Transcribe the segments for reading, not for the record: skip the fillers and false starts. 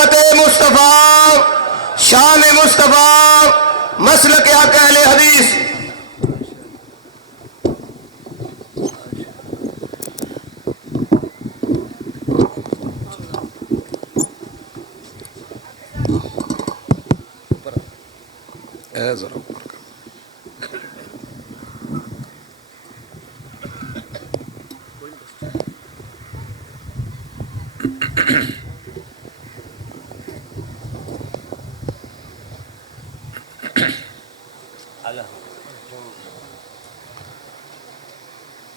عظمت مصطفیٰ، شان مصطفیٰ، مسلک حق اہل حدیث۔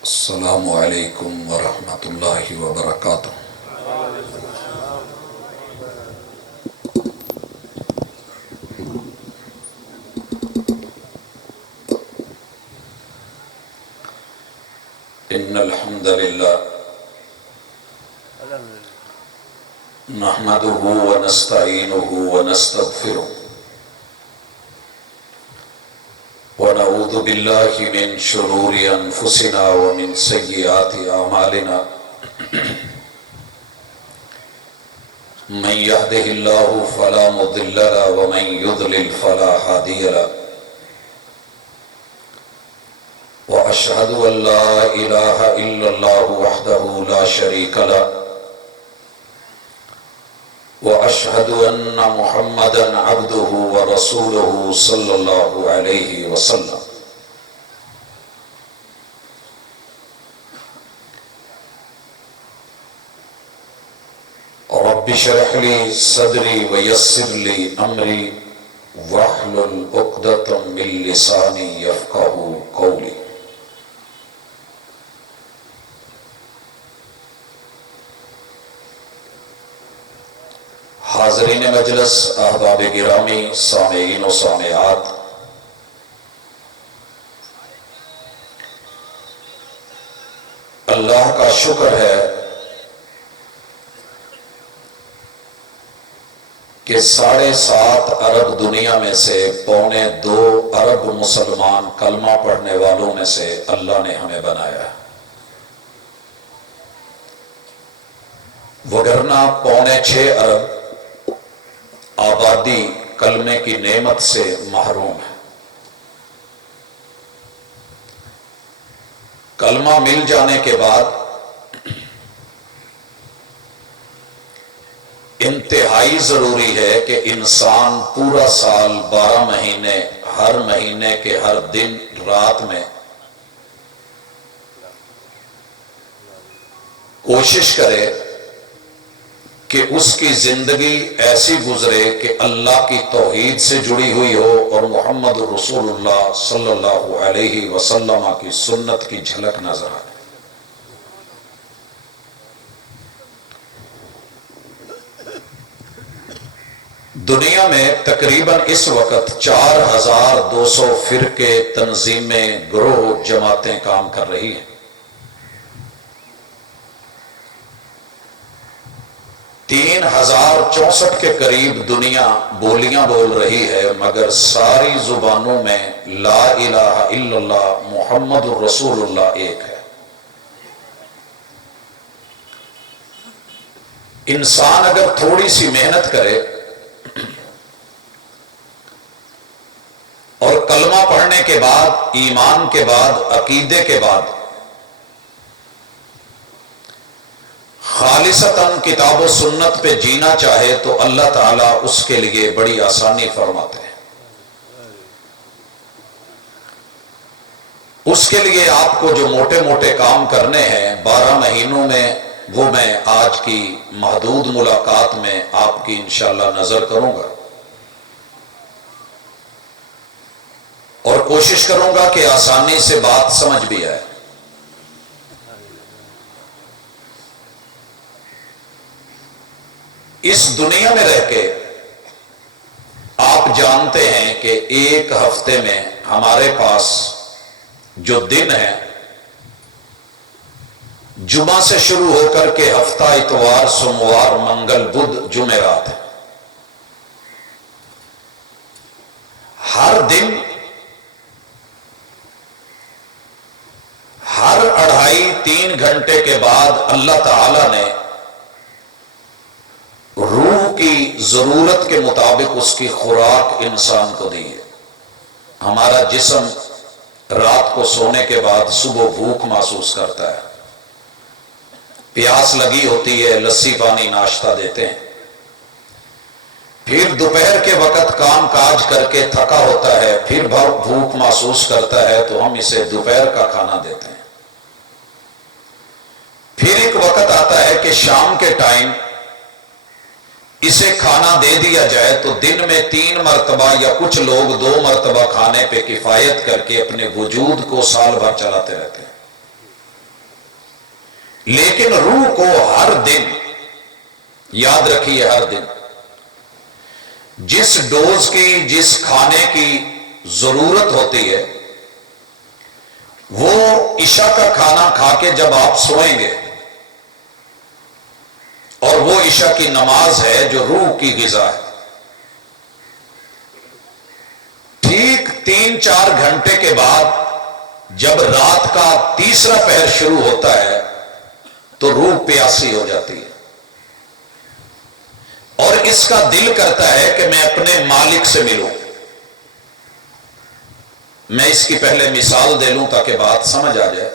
السلام علیکم ورحمۃ اللہ وبرکاتہ۔ ان الحمد للہ نحمده ونستعینه ونستغفره ونعوذ باللہ من شرور انفسنا ومن سیئات اعمالنا من يهده الله فلا مضل له ومن يضلل فلا هادي له واشهد ان لا اله الا الله وحده لا شريك له واشهد ان محمدا عبده ورسوله صلى الله عليه وسلم۔ رب اشرح لي صدري ويسر لي امري واحلل عقدة من لساني يفقهوا قولي۔ حاضرین مجلس، احباب گرامی، سامعین و سامعات، اللہ کا شکر ہے کہ 7.5 ارب دنیا میں سے 2.25 ارب مسلمان کلمہ پڑھنے والوں میں سے اللہ نے ہمیں بنایا ہے، وگرنہ 5.25 ارب آبادی کلمے کی نعمت سے محروم ہے۔ کلمہ مل جانے کے بعد انتہائی ضروری ہے کہ انسان پورا سال 12 مہینے ہر مہینے کے ہر دن رات میں کوشش کرے کہ اس کی زندگی ایسی گزرے کہ اللہ کی توحید سے جڑی ہوئی ہو اور محمد رسول اللہ صلی اللہ علیہ وسلم کی سنت کی جھلک نظر آئے۔ دنیا میں تقریباً اس وقت 4200 فرقے، تنظیمیں، گروہ، جماعتیں کام کر رہی ہیں۔ 3064 کے قریب دنیا بولیاں بول رہی ہے، مگر ساری زبانوں میں لا الہ الا اللہ محمد رسول اللہ ایک ہے۔ انسان اگر تھوڑی سی محنت کرے اور کلمہ پڑھنے کے بعد، ایمان کے بعد، عقیدے کے بعد خالصتاً کتاب و سنت پہ جینا چاہے تو اللہ تعالیٰ اس کے لیے بڑی آسانی فرماتے ہیں۔ اس کے لیے آپ کو جو موٹے موٹے کام کرنے ہیں 12 مہینوں میں، وہ میں آج کی محدود ملاقات میں آپ کی انشاءاللہ نظر کروں گا، اور کوشش کروں گا کہ آسانی سے بات سمجھ بھی آئے۔ اس دنیا میں رہ کے آپ جانتے ہیں کہ ایک ہفتے میں ہمارے پاس جو دن ہے، جمعہ سے شروع ہو کر کے ہفتہ اتوار، سوموار، منگل، بدھ، جمعرات ہے۔ ہر دن ہر 2.5-3 گھنٹے کے بعد اللہ تعالی نے روح کی ضرورت کے مطابق اس کی خوراک انسان کو دی ہے۔ ہمارا جسم رات کو سونے کے بعد صبح بھوک محسوس کرتا ہے، پیاس لگی ہوتی ہے، لسی پانی ناشتہ دیتے ہیں، پھر دوپہر کے وقت کام کاج کر کے تھکا ہوتا ہے، پھر بھوک محسوس کرتا ہے تو ہم اسے دوپہر کا کھانا دیتے ہیں۔ پھر ایک وقت آتا ہے کہ شام کے ٹائم اسے کھانا دے دیا جائے تو دن میں 3 مرتبہ یا کچھ لوگ 2 مرتبہ کھانے پہ کفایت کر کے اپنے وجود کو سال بھر چلاتے رہتے ہیں۔ لیکن روح کو ہر دن، یاد رکھیے، ہر دن جس ڈوز کی، جس کھانے کی ضرورت ہوتی ہے، وہ عشاء کا کھانا کھا کے جب آپ سوئیں گے، اور وہ عشاء کی نماز ہے جو روح کی غذا ہے، ٹھیک 3-4 گھنٹے کے بعد جب رات کا تیسرا پہر شروع ہوتا ہے تو روح پیاسی ہو جاتی ہے، اور اس کا دل کرتا ہے کہ میں اپنے مالک سے ملوں۔ میں اس کی پہلے مثال دے لوں تاکہ بات سمجھ آ جائے۔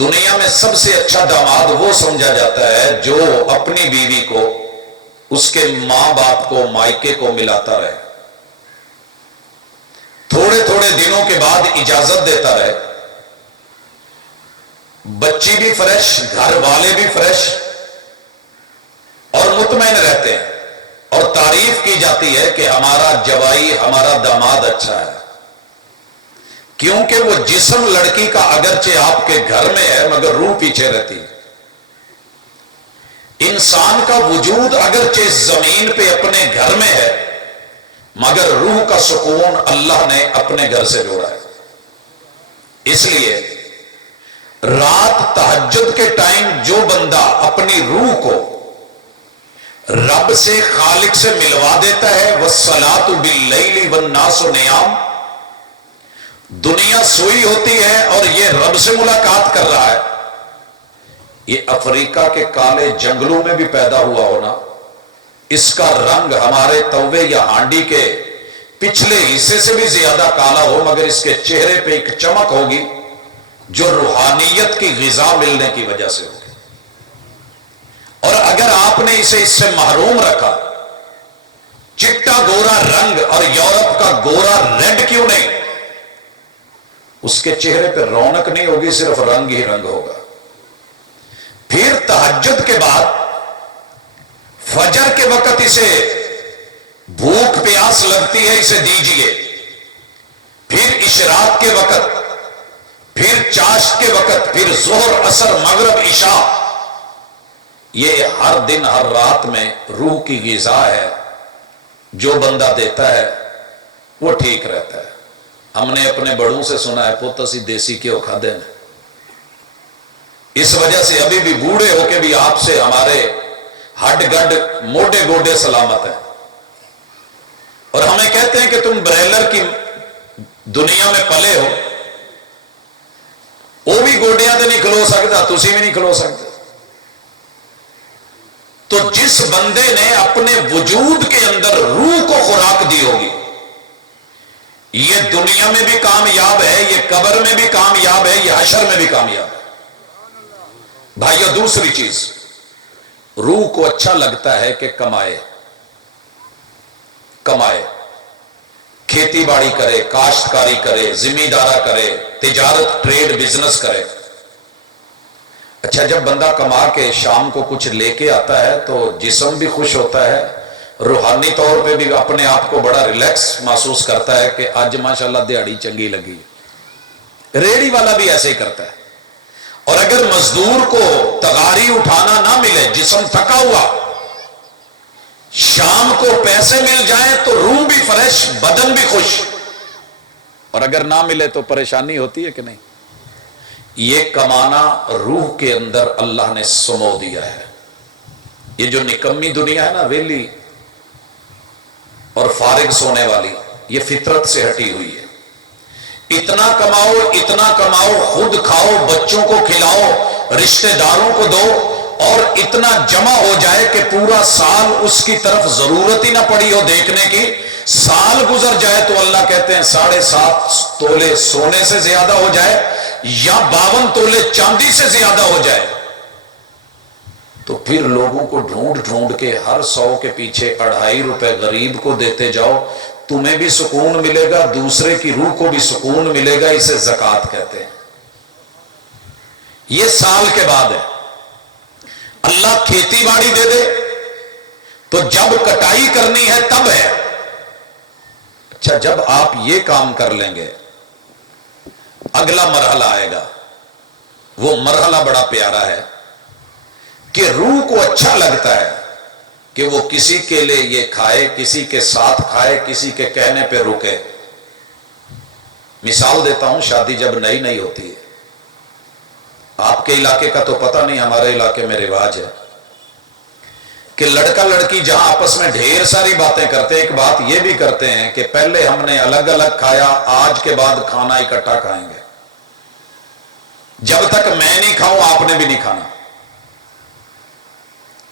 دنیا میں سب سے اچھا داماد وہ سمجھا جاتا ہے جو اپنی بیوی کو، اس کے ماں باپ کو، مائکے کو ملاتا رہے، تھوڑے تھوڑے دنوں کے بعد اجازت دیتا رہے، بچی بھی فریش، گھر والے بھی فریش، اور مطمئن رہتے ہیں، اور تعریف کی جاتی ہے کہ ہمارا جوائی، ہمارا داماد اچھا ہے، کیونکہ وہ جسم لڑکی کا اگرچہ آپ کے گھر میں ہے مگر روح پیچھے رہتی ہے۔ انسان کا وجود اگرچہ زمین پہ اپنے گھر میں ہے مگر روح کا سکون اللہ نے اپنے گھر سے جوڑا ہے۔ اس لیے رات تہجد کے ٹائم جو بندہ اپنی روح کو رب سے، خالق سے ملوا دیتا ہے، وَالصَّلَاةُ بِاللَّيْلِ وَالنَّاسُ نِيَامٌ، دنیا سوئی ہوتی ہے اور یہ رب سے ملاقات کر رہا ہے۔ یہ افریقہ کے کالے جنگلوں میں بھی پیدا ہوا ہونا، اس کا رنگ ہمارے توے یا ہانڈی کے پچھلے حصے سے بھی زیادہ کالا ہو مگر اس کے چہرے پہ ایک چمک ہوگی جو روحانیت کی غذا ملنے کی وجہ سے ہوگی۔ اور اگر آپ نے اسے اس سے محروم رکھا، چٹا گورا رنگ، اور یورپ کا گورا ریڈ کیوں نہیں، اس کے چہرے پہ رونق نہیں ہوگی، صرف رنگ ہی رنگ ہوگا۔ پھر تہجد کے بعد فجر کے وقت اسے بھوک پیاس لگتی ہے، اسے دیجئے، پھر اشراق کے وقت، پھر چاشت کے وقت، پھر ظہر، عصر، مغرب، عشاء، یہ ہر دن ہر رات میں روح کی غذا ہے۔ جو بندہ دیتا ہے وہ ٹھیک رہتا ہے۔ ہم نے اپنے بڑوں سے سنا ہے، پوت اسی دیسی کیوں کھا دینا، اس وجہ سے ابھی بھی بوڑھے ہو کے بھی آپ سے ہمارے ہڈ گڈ، موڈے گوڈے سلامت ہیں، اور ہمیں کہتے ہیں کہ تم بریلر کی دنیا میں پلے ہو، وہ بھی گوڈیاں تو نہیں کھلو سکتا، تسی بھی نہیں کھلو سکتے۔ تو جس بندے نے اپنے وجود کے اندر روح کو خوراک دی ہوگی، یہ دنیا میں بھی کامیاب ہے، یہ قبر میں بھی کامیاب ہے، یہ حشر میں بھی کامیاب ہے۔ بھائیو، دوسری چیز، روح کو اچھا لگتا ہے کہ کمائے، کھیتی باڑی کرے، کاشتکاری کرے، زمیندارہ کرے، تجارت، ٹریڈ، بزنس کرے۔ اچھا، جب بندہ کما کے شام کو کچھ لے کے آتا ہے تو جسم بھی خوش ہوتا ہے، روحانی طور پہ بھی اپنے آپ کو بڑا ریلیکس محسوس کرتا ہے کہ آج ماشاءاللہ دیہڑی چنگی لگی۔ ریڑی والا بھی ایسے ہی کرتا ہے۔ اور اگر مزدور کو تغاری اٹھانا نہ ملے، جسم تھکا ہوا، شام کو پیسے مل جائیں تو روح بھی فریش، بدن بھی خوش، اور اگر نہ ملے تو پریشانی ہوتی ہے کہ نہیں؟ یہ کمانا روح کے اندر اللہ نے سمو دیا ہے۔ یہ جو نکمی دنیا ہے نا، ویلی اور فارغ سونے والی، یہ فطرت سے ہٹی ہوئی ہے۔ اتنا کماؤ، اتنا کماؤ، خود کھاؤ، بچوں کو کھلاؤ، رشتہ داروں کو دو، اور اتنا جمع ہو جائے کہ پورا سال اس کی طرف ضرورت ہی نہ پڑی ہو دیکھنے کی، سال گزر جائے تو اللہ کہتے ہیں 7.5 تولے سونے سے زیادہ ہو جائے یا 52 تولے چاندی سے زیادہ ہو جائے، تو پھر لوگوں کو ڈھونڈ ڈھونڈ کے ہر 100 کے پیچھے 2.5 روپے غریب کو دیتے جاؤ، تمہیں بھی سکون ملے گا، دوسرے کی روح کو بھی سکون ملے گا، اسے زکوٰۃ کہتے ہیں۔ یہ سال کے بعد ہے۔ اللہ کھیتی باڑی دے دے تو جب کٹائی کرنی ہے تب ہے۔ اچھا، جب آپ یہ کام کر لیں گے اگلا مرحلہ آئے گا، وہ مرحلہ بڑا پیارا ہے کہ روح کو اچھا لگتا ہے کہ وہ کسی کے لیے یہ کھائے، کسی کے ساتھ کھائے، کسی کے کہنے پہ رکے۔ مثال دیتا ہوں، شادی جب نئی نئی ہوتی ہے، آپ کے علاقے کا تو پتہ نہیں، ہمارے علاقے میں رواج ہے کہ لڑکا لڑکی جہاں آپس میں ڈھیر ساری باتیں کرتے ہیں، ایک بات یہ بھی کرتے ہیں کہ پہلے ہم نے الگ الگ کھایا، آج کے بعد کھانا اکٹھا کھائیں گے، جب تک میں نہیں کھاؤں آپ نے بھی نہیں کھانا۔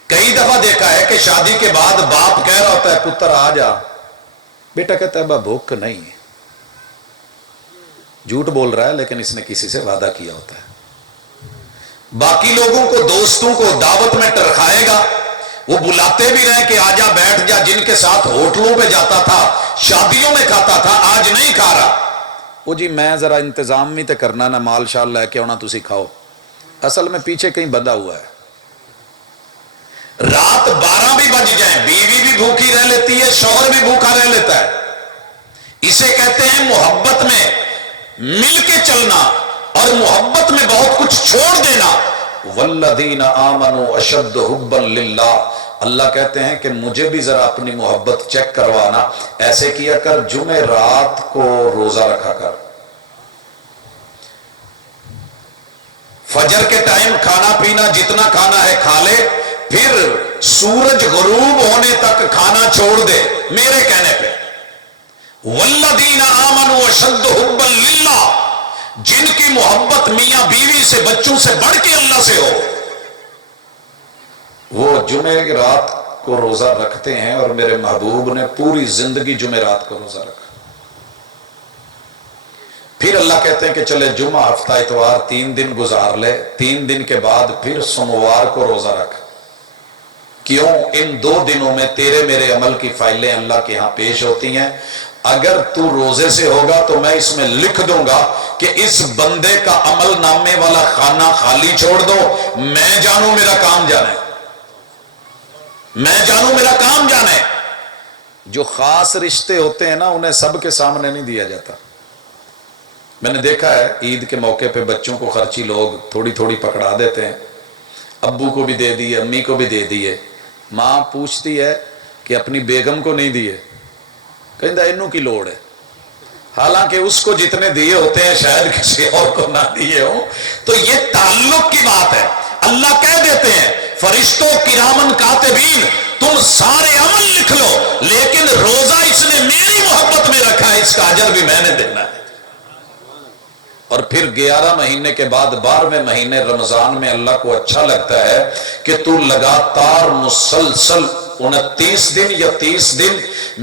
کئی دفعہ دیکھا ہے کہ شادی کے بعد باپ کہہ رہا ہوتا ہے پتر آ جا، بیٹا کہتا ہے با بھوک نہیں ہے، جھوٹ بول رہا ہے لیکن اس نے کسی سے وعدہ کیا ہوتا ہے۔ باقی لوگوں کو، دوستوں کو دعوت میں ٹرکھائے گا، وہ بلاتے بھی رہے کہ آجا بیٹھ جا، جن کے ساتھ ہوٹلوں پہ جاتا تھا، شادیوں میں کھاتا تھا، آج نہیں کھا رہا، وہ جی میں ذرا انتظام بھی تے کرنا نا، مال شال لے کے آنا تسی کھاؤ، اصل میں پیچھے کہیں بندھا ہوا ہے۔ رات 12 بھی بج جائیں، بیوی بھی بھوکی رہ لیتی ہے، شوہر بھی بھوکا رہ لیتا ہے۔ اسے کہتے ہیں محبت میں مل کے چلنا اور محبت میں بہت کچھ چھوڑ دینا۔ والذین آمنوا اشد حبا للہ، اللہ کہتے ہیں کہ مجھے بھی ذرا اپنی محبت چیک کروانا، ایسے کیا کر جمعرات کو روزہ رکھا کر، فجر کے ٹائم کھانا پینا جتنا کھانا ہے کھا لے، پھر سورج غروب ہونے تک کھانا چھوڑ دے میرے کہنے پہ۔ والذین آمنوا اشد حبا للہ، جن کی محبت میاں بیوی سے، بچوں سے بڑھ کے اللہ سے ہو، وہ جمعرات کو روزہ رکھتے ہیں، اور میرے محبوب نے پوری زندگی جمعرات کو روزہ رکھا۔ پھر اللہ کہتے ہیں کہ چلے جمعہ ہفتہ اتوار 3 دن گزار لے، 3 دن کے بعد پھر سوموار کو روزہ رکھ۔ کیوں؟ ان 2 دنوں میں تیرے میرے عمل کی فائلیں اللہ کے ہاں پیش ہوتی ہیں، اگر تو روزے سے ہوگا تو میں اس میں لکھ دوں گا کہ اس بندے کا عمل نامے والا خانہ خالی چھوڑ دو، میں جانوں میرا کام جانے، میں جانوں میرا کام جانے۔ جو خاص رشتے ہوتے ہیں نا، انہیں سب کے سامنے نہیں دیا جاتا۔ میں نے دیکھا ہے عید کے موقع پہ بچوں کو خرچی لوگ تھوڑی تھوڑی پکڑا دیتے ہیں، ابو کو بھی دے دیے، امی کو بھی دے دیے، ماں پوچھتی ہے کہ اپنی بیگم کو نہیں دیے، کہندہ انہوں کی لوڑ ہے، حالانکہ اس کو جتنے دیے ہوتے ہیں شاید کسی اور کو نہ دیے ہوں۔ تو یہ تعلق کی بات ہے۔ اللہ کہہ دیتے ہیں فرشتوں کرامن کاتبین، تم سارے عمل لکھ لو، لیکن روزہ اس نے میری محبت میں رکھا ہے، اس کا اجر بھی میں نے دینا ہے۔ اور پھر 11 مہینے کے بعد 12ویں مہینے رمضان میں اللہ کو اچھا لگتا ہے کہ تو لگاتار مسلسل 29 دن یا 30 دن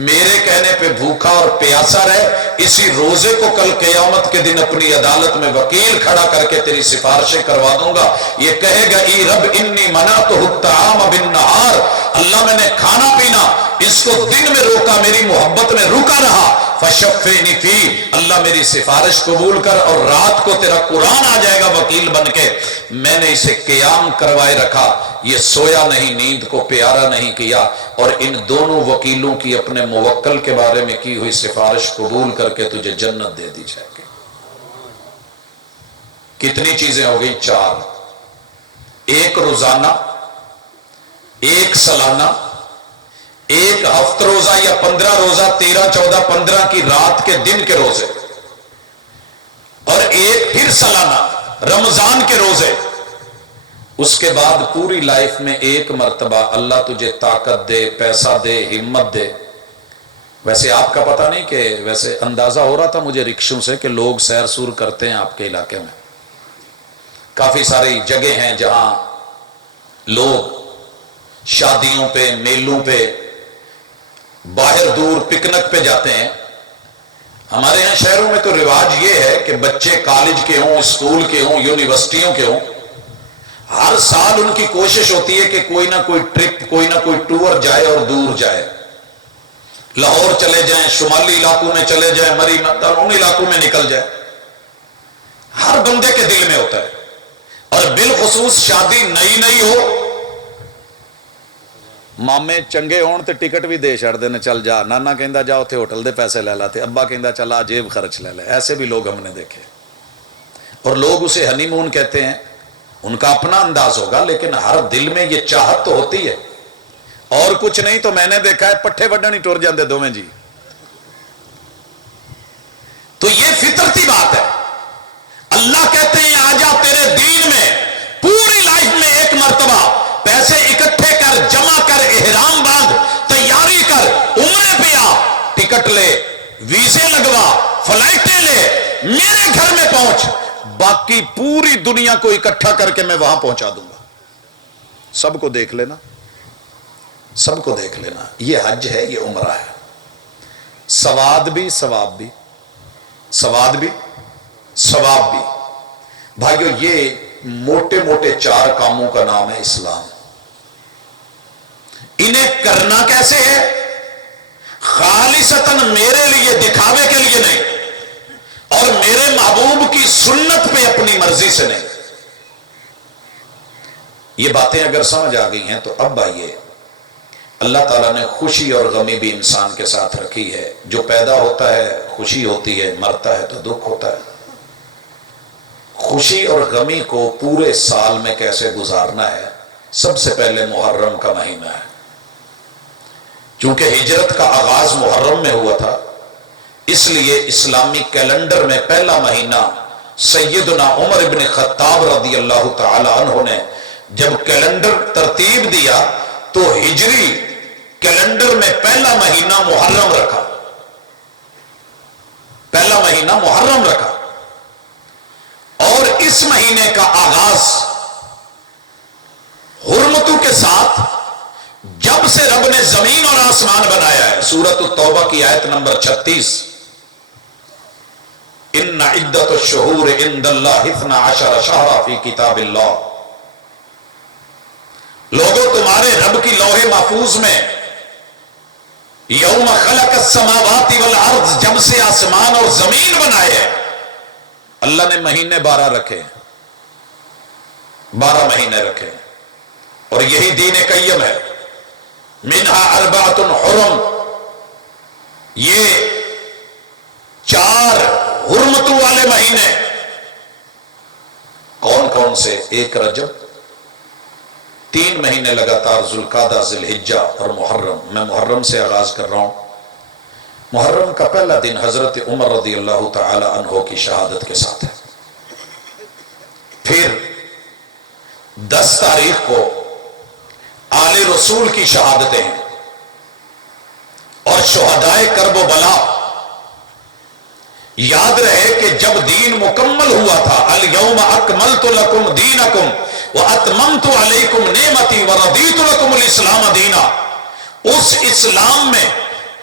میرے کہنے پہ بھوکا اور پیاسا رہے، اسی روزے کو کل قیامت کے دن اپنی عدالت میں وکیل کھڑا کر کے تیری سفارشیں کروا دوں گا۔ یہ کہے گا ای رب انی منعتہ الطعام بالنہار، اللہ میں نے کھانا پینا اس کو دن میں روکا، میری محبت میں رکا رہا، فشفینی فی، اللہ میری سفارش قبول کر، اور رات کو تیرا قرآن آ جائے گا وکیل بن کے، میں نے اسے قیام کروائے رکھا، یہ سویا نہیں، نیند کو پیارا نہیں کیا، اور ان دونوں وکیلوں کی اپنے موکل کے بارے میں کی ہوئی سفارش قبول کر کے تجھے جنت دے دی جائے گی۔ کتنی چیزیں ہو گئی؟ 4، ایک روزانہ، ایک سالانہ، ایک ہفت روزہ یا 15 روزہ، 13، 14، 15 کی رات کے دن کے روزے، اور ایک پھر سالانہ رمضان کے روزے۔ اس کے بعد پوری لائف میں ایک مرتبہ اللہ تجھے طاقت دے، پیسہ دے، ہمت دے۔ ویسے آپ کا پتہ نہیں کہ ویسے اندازہ ہو رہا تھا مجھے رکشوں سے کہ لوگ سیر سور کرتے ہیں آپ کے علاقے میں، کافی ساری جگہ ہیں جہاں لوگ شادیوں پہ، میلوں پہ، باہر دور پکنک پہ جاتے ہیں. ہمارے یہاں شہروں میں تو رواج یہ ہے کہ بچے کالج کے ہوں، اسکول کے ہوں، یونیورسٹیوں کے ہوں، ہر سال ان کی کوشش ہوتی ہے کہ کوئی نہ کوئی ٹرپ، کوئی نہ کوئی ٹور جائے اور دور جائے. لاہور چلے جائیں، شمالی علاقوں میں چلے جائیں، مری ان علاقوں میں نکل جائے. ہر بندے کے دل میں ہوتا ہے. اور بالخصوص شادی نئی نئی ہو، مامے چنگے ہون تے ٹکٹ بھی دے چھڑ دینے، چل جا. نانا کہندا جا اوتھے ہوٹل دے پیسے لے لا، تے ابا کہندا چلا جیب خرچ لے لے. ایسے بھی لوگ ہم نے دیکھے. اور لوگ اسے ہنی مون کہتے ہیں. ان کا اپنا انداز ہوگا، لیکن ہر دل میں یہ چاہت تو ہوتی ہے. اور کچھ نہیں تو میں نے دیکھا ہے پٹھے وڈن ہی ٹر جاندے دوویں جی. تو یہ فطرتی بات ہے. اللہ کہتے ہیں آجا تیرے دین میں پوری لائف میں ایک مرتبہ پیسے اکٹھے کر، جمع کر، احرام باندھ، تیاری کر، عمرے پہ آ، ٹکٹ لے، ویزے لگوا، فلائٹیں لے، میرے گھر میں پہنچ، باقی پوری دنیا کو اکٹھا کر کے میں وہاں پہنچا دوں گا. سب کو دیکھ لینا، سب کو دیکھ لینا. یہ حج ہے، یہ عمرہ ہے. سواد بھی، ثواب بھی، سواد بھی، ثواب بھی. بھائیو یہ موٹے موٹے 4 کاموں کا نام ہے اسلام. انہیں کرنا کیسے ہے؟ خالصتاً میرے لیے، دکھاوے کے لیے نہیں، اور میرے محبوب کی سنت پہ اپنی مرضی سے نہیں. یہ باتیں اگر سمجھ آ گئی ہیں تو اب آئیے، اللہ تعالیٰ نے خوشی اور غمی بھی انسان کے ساتھ رکھی ہے. جو پیدا ہوتا ہے خوشی ہوتی ہے، مرتا ہے تو دکھ ہوتا ہے. خوشی اور غمی کو پورے سال میں کیسے گزارنا ہے؟ سب سے پہلے محرم کا مہینہ ہے. چونکہ ہجرت کا آغاز محرم میں ہوا تھا، اس لیے اسلامی کیلنڈر میں پہلا مہینہ سیدنا عمر ابن خطاب رضی اللہ تعالی عنہ نے جب کیلنڈر ترتیب دیا تو ہجری کیلنڈر میں پہلا مہینہ محرم رکھا. پہلا مہینہ محرم رکھا. اور اس مہینے کا آغاز حرمتوں کے ساتھ جب سے رب نے زمین اور آسمان بنایا ہے. سورۃ التوبہ کی آیت نمبر 36، ان عدت الشہور عند اللہ 12 شہرا فی کتاب اللہ. لوگوں تمہارے رب کی لوح محفوظ میں یوم خلق السماوات والارض، جب سے آسمان اور زمین بنائے اللہ نے مہینے 12 رکھے، 12 مہینے رکھے. اور یہی دین قیم ہے. منہا اربعۃ حرم، یہ 4 حرمتوں والے مہینے کون کون سے؟ 1 رجب، 3 مہینے لگاتار ذوالقعدہ، ذوالحجہ اور محرم. میں محرم سے آغاز کر رہا ہوں. محرم کا پہلا دن حضرت عمر رضی اللہ تعالی عنہ کی شہادت کے ساتھ ہے. پھر 10 تاریخ کو آل رسول کی شہادتیں ہیں اور شہدائے کرب و بلا. یاد رہے کہ جب دین مکمل ہوا تھا، الیوم اکملت لکم دینکم واتممت علیکم نعمتی ورضیت لکم الاسلام دینا، اس اسلام میں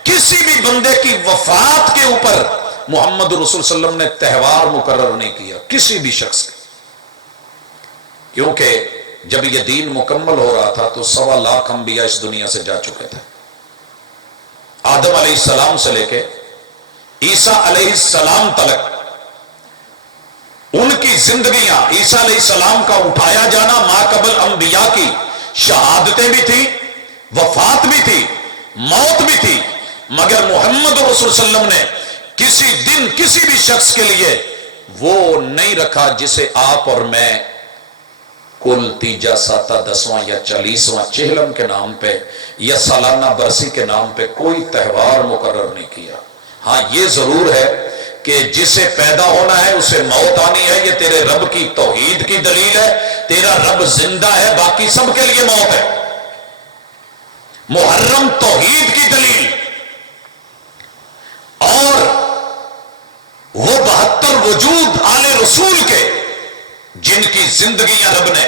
کسی بھی بندے کی وفات کے اوپر محمد رسول صلی اللہ علیہ وسلم نے تہوار مقرر نہیں کیا کسی بھی شخص کا. کیونکہ جب یہ دین مکمل ہو رہا تھا تو 1.25 لاکھ انبیاء اس دنیا سے جا چکے تھے. آدم علیہ السلام سے لے کے عیسیٰ علیہ السلام تلک ان کی زندگیاں، عیسیٰ علیہ السلام کا اٹھایا جانا، ما قبل انبیاء کی شہادتیں بھی تھی، وفات بھی تھی، موت بھی تھی. مگر محمد رسول صلی اللہ علیہ وسلم نے کسی دن کسی بھی شخص کے لیے وہ نہیں رکھا جسے آپ اور میں کل تیجا، ساتہ، 10واں یا 40واں چہلم کے نام پہ یا سالانہ برسی کے نام پہ کوئی تہوار مقرر نہیں کیا. ہاں یہ ضرور ہے کہ جسے پیدا ہونا ہے اسے موت آنی ہے. یہ تیرے رب کی توحید کی دلیل ہے. تیرا رب زندہ ہے، باقی سب کے لیے موت ہے. محرم توحید کی دلیل. اور وہ 72 وجود آل رسول کے جن کی زندگیاں رب نے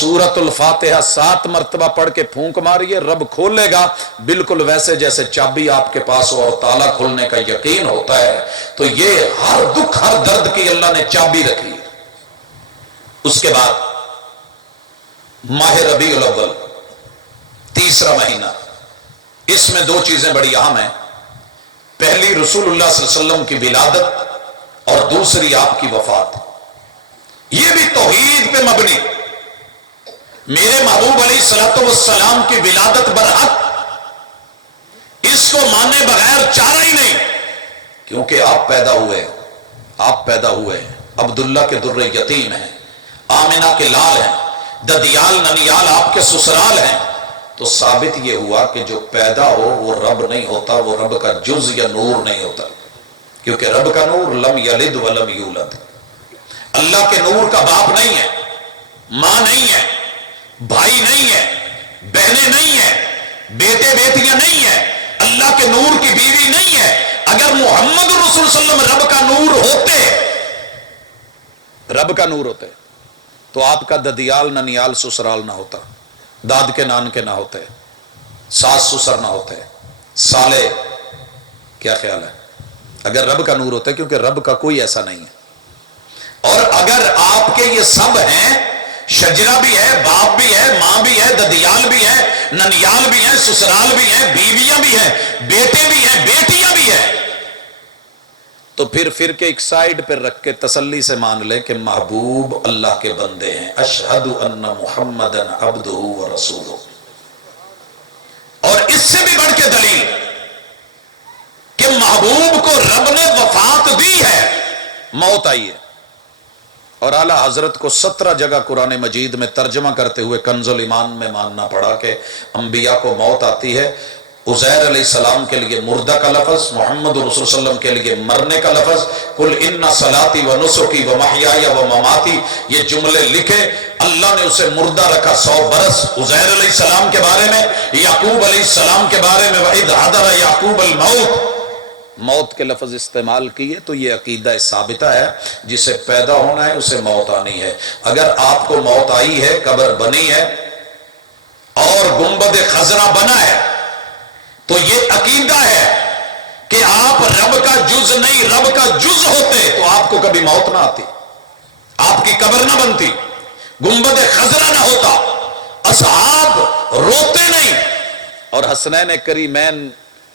سورت الفاتحہ 7 مرتبہ پڑھ کے پھونک ماریے، رب کھولے گا بالکل ویسے جیسے چابی آپ کے پاس ہو اور تالا کھولنے کا یقین ہوتا ہے۔ تو یہ ہر دکھ ہر درد کی اللہ نے چابی رکھی۔ اس کے بعد ماہ ربیع الاول، تیسرا مہینہ، اس میں 2 چیزیں بڑی اہم ہیں۔ پہلی رسول اللہ صلی اللہ علیہ وسلم کی ولادت اور دوسری آپ کی وفات۔ یہ بھی توحید پہ مبنی۔ میرے محبوب علیہ الصلوۃ والسلام کی ولادت برحق، اس کو مانے بغیر چارہ ہی نہیں، کیونکہ آپ پیدا ہوئے ہیں، عبداللہ کے در یتیم ہیں، آمنہ کے لال ہیں، ددیال ننیال آپ کے سسرال ہیں، تو ثابت یہ ہوا کہ جو پیدا ہو وہ رب نہیں ہوتا، وہ رب کا جز یا نور نہیں ہوتا، کیونکہ رب کا نور لم یلد ولم یولد۔ اللہ کے نور کا باپ نہیں ہے، ماں نہیں ہے، بھائی نہیں ہے، بہنیں نہیں ہیں، بیٹے بیٹیاں نہیں ہیں، اللہ کے نور کی بیوی نہیں ہے۔ اگر محمد رسول صلی اللہ علیہ وسلم رب کا نور ہوتے تو آپ کا ددیال ننیال سسرال نہ ہوتا، داد کے نان کے نہ ہوتے، ساس سسر نہ ہوتے، سالے۔ کیا خیال ہے؟ اگر رب کا نور ہوتا ہے، کیونکہ رب کا کوئی ایسا نہیں ہے۔ اور اگر آپ کے یہ سب ہیں، شجرہ بھی ہے، باپ بھی ہے، ماں بھی ہے، ددیال بھی ہے، ننیال بھی ہے، سسرال بھی ہے، بیویاں بھی ہیں، بیٹے بھی ہیں، بیٹیاں بھی ہیں، تو پھر فرقے ایک سائیڈ پر رکھ کے تسلی سے مان لے کہ محبوب اللہ کے بندے ہیں۔ اشہد ان محمدن عبدہ ورسولہ۔ اور اس سے بھی بڑھ کے دلیل کہ محبوب کو رب نے وفات دی ہے، موت آئی ہے۔ اور اعلیٰ حضرت کو 17 جگہ قرآن مجید میں ترجمہ کرتے ہوئے کنز الایمان میں ماننا پڑا کہ انبیاء کو موت آتی ہے۔ عزیر علیہ السلام کے لیے مردہ کا لفظ، محمد رسول صلی اللہ علیہ وسلم کے لیے مرنے کا لفظ، قل ان صلاتی و نسکی و محیای و مماتی، یہ جملے لکھے، اللہ نے اسے مردہ رکھا 100 برس۔ عزیر علیہ السلام کے بارے میں، یعقوب علیہ السلام کے بارے میں وَإِذْ حَضَرَ یعقوب الموت، موت کے لفظ استعمال کیے۔ تو یہ عقیدہ ثابتہ ہے، جسے پیدا ہونا ہے اسے موت آنی ہے۔ اگر آپ کو موت آئی ہے، قبر بنی ہے اور گنبد خضرا بنا ہے، تو یہ عقیدہ ہے کہ آپ رب کا جز نہیں، رب کا جز ہوتے تو آپ کو کبھی موت نہ آتی، آپ کی قبر نہ بنتی، گنبد خضرا نہ ہوتا، اصحاب روتے نہیں، اور حسنین کریمین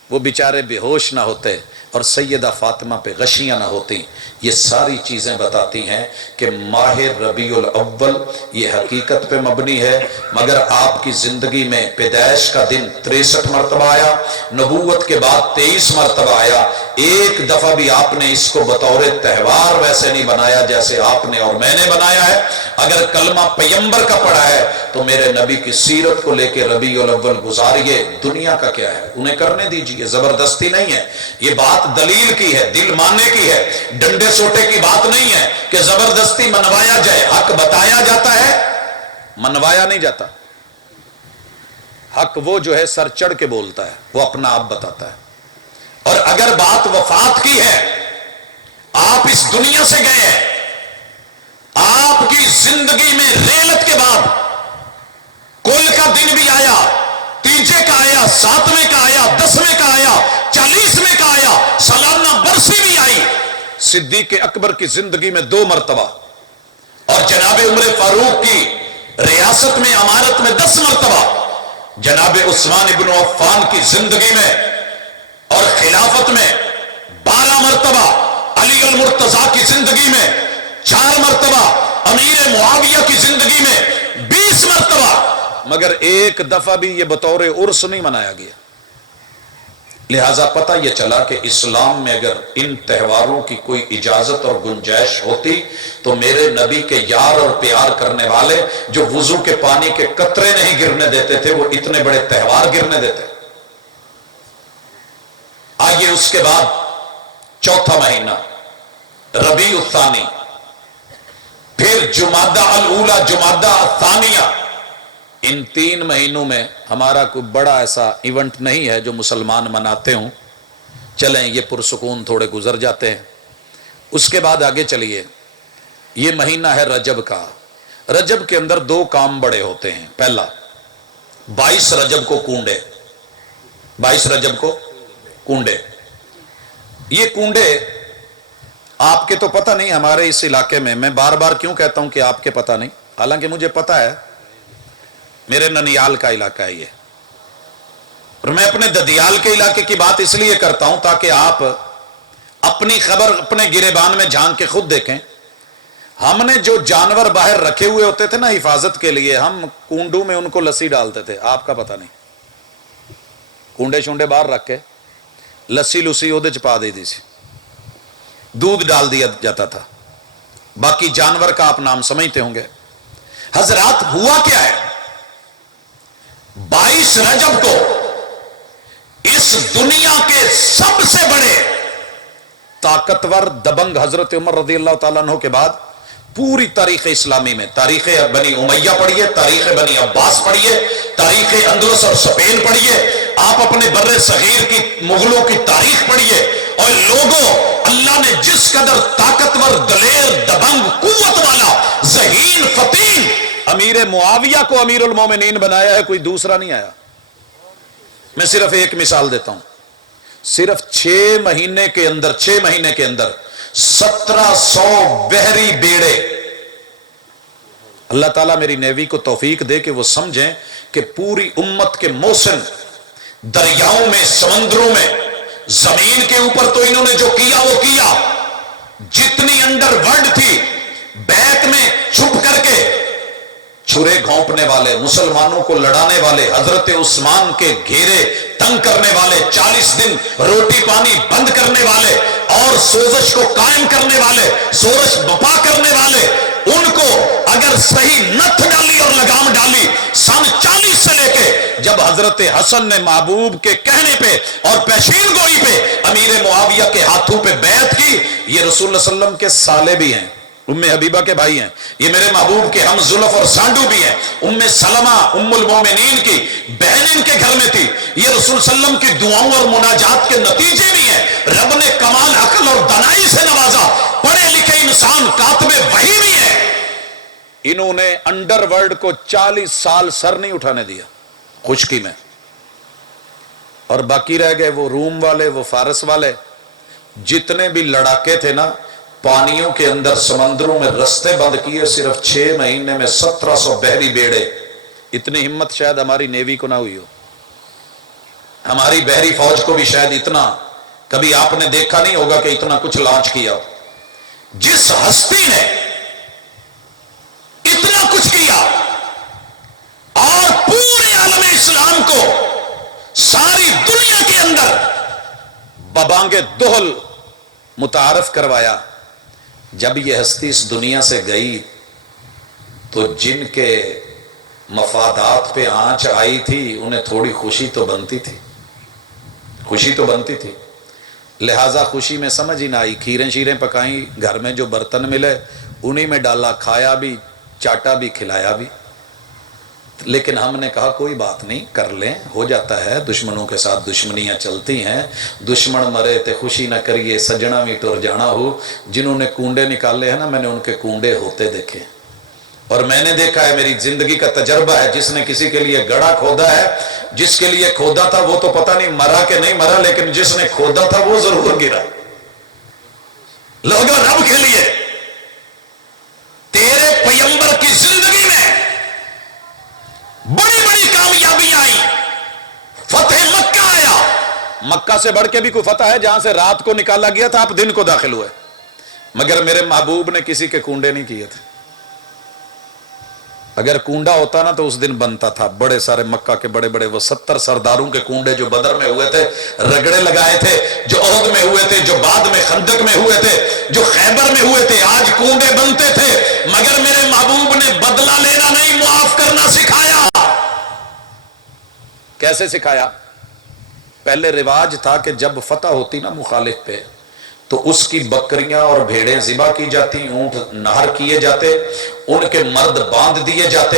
وہ بیچارے بے ہوش نہ ہوتے، اور سیدہ فاطمہ پہ غشیاں نہ ہوتی۔ یہ ساری چیزیں بتاتی ہیں کہ ماہ ربیع الاول یہ حقیقت پہ مبنی ہے۔ مگر آپ کی زندگی میں پیدائش کا دن 63 مرتبہ آیا، نبوت کے بعد 23 مرتبہ آیا۔ ایک دفعہ بھی آپ نے اس کو بطور تہوار ویسے نہیں بنایا جیسے آپ نے اور میں نے بنایا ہے۔ اگر کلمہ پیغمبر کا پڑھا ہے تو میرے نبی کی سیرت کو لے کے ربیع الاول گزاریے۔ دنیا کا کیا ہے، انہیں کرنے دیجیے، زبردستی نہیں ہے۔ یہ بات دلیل کی ہے، دل ماننے کی ہے، ڈنڈے سوٹے کی بات نہیں ہے کہ زبردستی منوایا جائے۔ حق بتایا جاتا ہے، منوایا نہیں جاتا۔ حق وہ جو ہے سر چڑھ کے بولتا ہے، وہ اپنا آپ بتاتا ہے۔ اور اگر بات وفات کی ہے، آپ اس دنیا سے گئے ہیں، آپ کی زندگی میں ریلت کے بعد کل کا دن بھی آیا، تیجے کا آیا، 7ویں کا آیا، 10ویں کا آیا، 40ویں کا آیا، سالانہ برسی بھی آئی۔ صدیق اکبر کی زندگی میں 2 مرتبہ، اور جناب عمر فاروق کی ریاست میں، امارت میں 10 مرتبہ، جناب عثمان ابن عفان کی زندگی میں اور خلافت میں 12 مرتبہ، علی المرتضیٰ کی زندگی میں 4 مرتبہ، امیر معاویہ کی زندگی میں 20 مرتبہ، مگر ایک دفعہ بھی یہ بطور عرس نہیں منایا گیا۔ لہذا پتہ یہ چلا کہ اسلام میں اگر ان تہواروں کی کوئی اجازت اور گنجائش ہوتی تو میرے نبی کے یار اور پیار کرنے والے جو وضو کے پانی کے قطرے نہیں گرنے دیتے تھے، وہ اتنے بڑے تہوار گرنے دیتے۔ آئیے اس کے بعد 4تھا مہینہ ربیع الثانی، پھر جمادہ الاولی، جمادہ الثانیہ۔ ان 3 مہینوں میں ہمارا کوئی بڑا ایسا ایونٹ نہیں ہے جو مسلمان مناتے ہوں، چلیں یہ پرسکون تھوڑے گزر جاتے ہیں۔ اس کے بعد آگے چلیے، یہ مہینہ ہے رجب کا۔ رجب کے اندر دو کام بڑے ہوتے ہیں. پہلا 22 رجب کو کنڈے، 22 رجب کو کنڈے. یہ کنڈے آپ کے تو پتہ نہیں، ہمارے اس علاقے میں بار بار کیوں کہتا ہوں کہ آپ کے پتہ نہیں، حالانکہ مجھے پتہ ہے، میرے ننیال کا علاقہ ہے یہ، اور میں اپنے ددیال کے علاقے کی بات اس لیے کرتا ہوں تاکہ آپ اپنی خبر اپنے گریبان میں جھانک کے خود دیکھیں. ہم نے جو جانور باہر رکھے ہوئے ہوتے تھے نا حفاظت کے لیے، ہم کنڈوں میں ان کو لسی ڈالتے تھے. آپ کا پتہ نہیں، کنڈے شونڈے باہر رکھ کے لسی لسی وہ پا دی سی، دودھ ڈال دیا جاتا تھا. باقی جانور کا آپ نام سمجھتے ہوں گے. حضرات ہوا کیا ہے، 22 رجب کو اس دنیا کے سب سے بڑے طاقتور دبنگ حضرت عمر رضی اللہ تعالیٰ عنہ کے بعد پوری تاریخ اسلامی میں، تاریخ بنی امیہ پڑھیے، تاریخ بنی عباس پڑھیے، تاریخ اندلس اور اسپین پڑھیے، آپ اپنے بر صغیر کی مغلوں کی تاریخ پڑھیے، اور لوگوں اللہ نے جس قدر طاقتور، دلیر، دبنگ، قوت والا، ذہین، فطین امیر معاویہ کو امیر المومنین بنایا ہے، کوئی دوسرا نہیں آیا. میں صرف ایک مثال دیتا ہوں. صرف 6 مہینے کے اندر 1700 بحری بیڑے. اللہ تعالیٰ میری نیوی کو توفیق دے کہ وہ سمجھیں کہ پوری امت کے محسن دریاؤں میں، سمندروں میں، زمین کے اوپر تو انہوں نے جو کیا وہ کیا. جتنی انڈر ورلڈ تھی، بیت میں چھپ کر کے چھرے گھونپنے والے، مسلمانوں کو لڑانے والے، حضرت عثمان کے گھیرے تنگ کرنے والے، 40 دن روٹی پانی بند کرنے والے اور سوزش کو قائم کرنے والے، سوزش بپا کرنے والے، ان کو اگر صحیح نتھ ڈالی اور لگام ڈالی، سن 40 سے لے کے جب حضرت حسن نے محبوب کے کہنے پہ اور پیشین گوئی پہ امیر معاویہ کے ہاتھوں پہ بیعت کی. یہ رسول اللہ صلی اللہ علیہ وسلم کے سالے بھی ہیں، ام حبیبہ کے بھائی ہیں، یہ میرے محبوب کے ہم زلف اور سانڈو بھی ہیں. ام سلمہ ام المومنین کی بہن ان کے گھر میں تھی. یہ رسول صلی اللہ علیہ وسلم کی دعاؤں اور مناجات کے نتیجے بھی ہیں. رب نے کمال عقل اور دانائی سے نوازا، پڑھے لکھے انسان، کاتب وحی بھی ہیں. انہوں نے انڈر ورلڈ کو 40 سال سر نہیں اٹھانے دیا خشکی میں، اور باقی رہ گئے وہ روم والے، وہ فارس والے. جتنے بھی لڑاکے تھے نا، پانیوں کے اندر، سمندروں میں رستے بند کیے. صرف 6 مہینے میں 1700 بحری بیڑے. اتنی ہمت شاید ہماری نیوی کو نہ ہوئی ہو، ہماری بحری فوج کو بھی شاید اتنا کبھی آپ نے دیکھا نہیں ہوگا کہ اتنا کچھ لانچ کیا ہو. جس ہستی نے اتنا کچھ کیا اور پورے عالم اسلام کو ساری دنیا کے اندر ببانگ دہل متعارف کروایا، جب یہ ہستی اس دنیا سے گئی تو جن کے مفادات پہ آنچ آئی تھی انہیں تھوڑی خوشی تو بنتی تھی، خوشی تو بنتی تھی. لہٰذا خوشی میں سمجھ ہی نہ آئی، کھیریں شیریں پکائیں، گھر میں جو برتن ملے انہی میں ڈالا، کھایا بھی، چاٹا بھی، کھلایا بھی. لیکن ہم نے کہا کوئی بات نہیں، کر لیں، ہو جاتا ہے، دشمنوں کے ساتھ دشمنیاں چلتی ہیں. دشمن مرے تے خوشی نہ کریے، سجنا بھی ٹر جانا ہو. جنہوں نے کنڈے نکالے ہیں نا، میں نے ان کے کنڈے ہوتے دیکھے، اور میں نے دیکھا ہے، میری زندگی کا تجربہ ہے. جس نے کسی کے لیے گڑھا کھودا ہے، جس کے لیے کھودا تھا وہ تو پتہ نہیں مرا کہ نہیں مرا، لیکن جس نے کھودا تھا وہ ضرور گرا. لوگوں رب کے لیے تیرے پیغمبر کی زندگی میں بڑی بڑی کامیابیاں آئی. فتح مکہ آیا، مکہ سے بڑھ کے بھی کوئی فتح ہے جہاں سے رات کو نکالا گیا تھا، آپ دن کو داخل ہوئے. مگر میرے محبوب نے کسی کے کنڈے نہیں کیے تھے. اگر کنڈا ہوتا نا تو اس دن بنتا تھا. بڑے سارے مکہ کے بڑے بڑے وہ 70 سرداروں کے کنڈے جو بدر میں ہوئے تھے، رگڑے لگائے تھے، جو عہد میں ہوئے تھے، جو بعد میں خندق میں ہوئے تھے، جو خیبر میں ہوئے تھے، آج کنڈے بنتے تھے. مگر میرے محبوب نے بدلہ لینا نہیں، معاف کرنا سکھایا. کیسے سکھایا؟ پہلے رواج تھا کہ جب فتح ہوتی نا مخالف پہ تو اس کی بکریاں اور بھیڑیں ذبح کی جاتی، اونٹ نہر کیے جاتے، ان کے مرد باندھ دیے جاتے،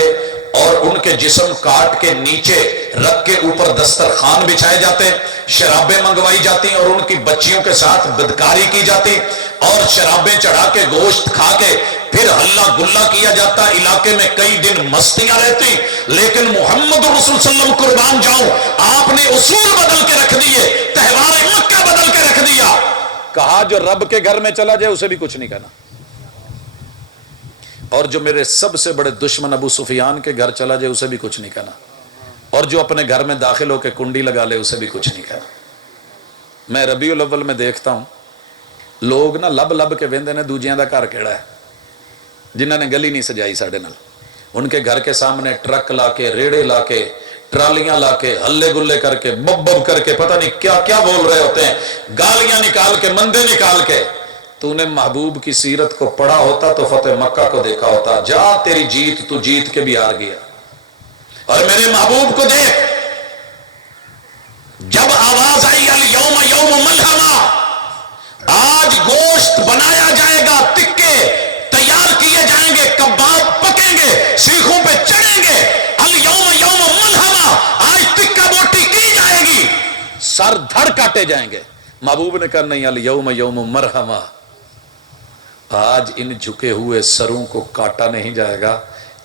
اور ان کے جسم کاٹ کے نیچے رکھ کے اوپر دسترخوان بچھائے جاتے، شرابیں منگوائی جاتی اور ان کی بچیوں کے ساتھ بدکاری کی جاتی، اور شرابیں چڑھا کے گوشت کھا کے پھر ہلا گلا کیا جاتا، علاقے میں کئی دن مستیاں رہتی۔ لیکن محمد رسول صلی اللہ علیہ وسلم قربان جاؤں، آپ نے اصول بدل کے رکھ دیے، تہوار مکہ بدل کے رکھ دیا، کہا جو رب کے گھر میں چلا جائے اسے بھی کچھ نہیں کہنا، اور جو میرے سب سے بڑے دشمن ابو سفیان کے گھر چلا جائے اسے بھی کچھ نہیں کہنا، اور جو اپنے گھر میں داخل ہو کے کنڈی لگا لے اسے بھی کچھ نہیں کہنا۔ میں ربیع الاول میں دیکھتا ہوں لوگ نا لب لب کے ویندے نے دوجیاں دا گھر کیڑا ہے، جنہاں نے گلی نہیں سجائی ساڑھے نال، ان کے گھر کے سامنے ٹرک لا کے، ریڑے لا کے، ٹرالیاں لا کے، ہلے گلے کر کے، بب بب کر کے، پتہ نہیں کیا کیا بول رہے ہوتے ہیں، گالیاں نکال کے، مندے نکال کے۔ تو نے محبوب کی سیرت کو پڑھا ہوتا تو فتح مکہ کو دیکھا ہوتا، جا تیری جیت تو جیت کے بھی ہار گیا۔ اور میرے محبوب کو دیکھ، جب آواز آئی الیوم یوم ملحمہ، آج گوشت بنایا جائے گا، تکے تیار کیے جائیں گے، کباب پکیں گے، سیخوں پہ چڑھیں گے، الیوم یوم ملحمہ، آج تکہ بوٹی کی جائے گی، سر دھڑ کاٹے جائیں گے۔ محبوب نے کہا نہیں، الیوم یوم مرحمہ، آج ان جھکے ہوئے سروں کو کاٹا نہیں جائے گا،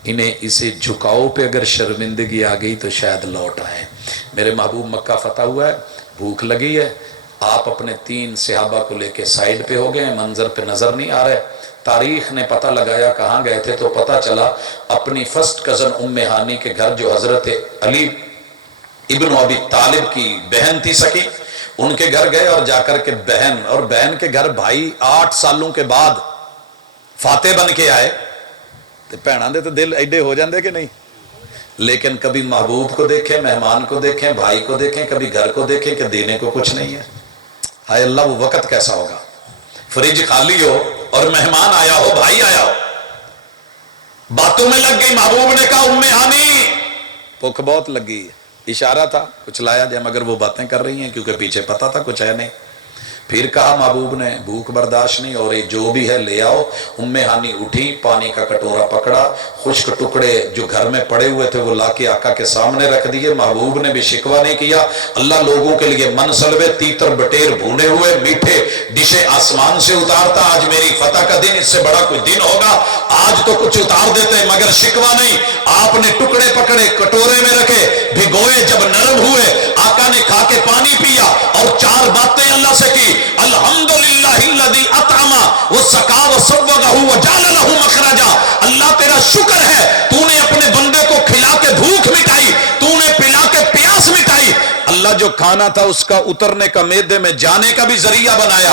انہیں اسے جھکاؤ پہ اگر شرمندگی آ گئی تو شاید لوٹ آئے۔ میرے محبوب مکہ فتح ہوا ہے، بھوک لگی ہے، آپ اپنے 3 صحابہ کو لے کے سائیڈ پہ ہو گئے ہیں، منظر پہ نظر نہیں آ رہے۔ تاریخ نے پتہ لگایا کہاں گئے تھے تو پتہ چلا اپنی فرسٹ کزن ام ہانی کے گھر، جو حضرت علی ابن ابی طالب کی بہن تھی سکی، ان کے گھر گئے اور جا کر کے بہن اور بہن کے گھر بھائی 8 سالوں کے بعد فاتح بن کے آئے، تو بھیناں دے تو دل ایڈے ہو جاندے کہ نہیں، لیکن کبھی محبوب کو دیکھیں، مہمان کو دیکھیں، بھائی کو دیکھیں، کبھی گھر کو دیکھیں کہ دینے کو کچھ نہیں ہے۔ ہائے اللہ وہ وقت کیسا ہوگا، فریج خالی ہو اور مہمان آیا ہو، بھائی آیا ہو، باتوں میں لگ گئی۔ محبوب نے کہا ام ہانی بھوک بہت لگی ہے، اشارہ تھا کچھ لایا جائے، مگر وہ باتیں کر رہی ہیں کیونکہ پیچھے پتا تھا کچھ ہے نہیں۔ پھر کہا محبوب نے بھوک برداشت نہیں ہو رہی، جو بھی ہے لے آؤ۔ ام ہانی اٹھی، پانی کا کٹورا پکڑا، خشک ٹکڑے جو گھر میں پڑے ہوئے تھے وہ لا کے آقا کے سامنے رکھ دیے۔ محبوب نے بھی شکوہ نہیں کیا، اللہ لوگوں کے لیے من سلوے، تیتر بٹیر بھونے ہوئے میٹھے ڈشیں آسمان سے اتارتا، آج میری فتح کا دن، اس سے بڑا کوئی دن ہوگا، آج تو کچھ اتار دیتے، مگر شکوہ نہیں۔ آپ نے ٹکڑے پکڑے، کٹورے میں رکھے، بھگوئے، جب نرم ہوئے آقا نے کھا کے پانی پیا اور 4 باتیں اللہ سے کی، الحمدللہ الذی اطعم وسقا وصوغہ وجعل لہ مخرجا، اللہ تیرا شکر ہے تو نے اپنے بندے کو کھلا کے بھوک مٹائی، تو نے پلا کے پیاس مٹائی۔ اللہ جو کھانا تھا اس کا اترنے کا، معدے میں جانے کا بھی ذریعہ بنایا،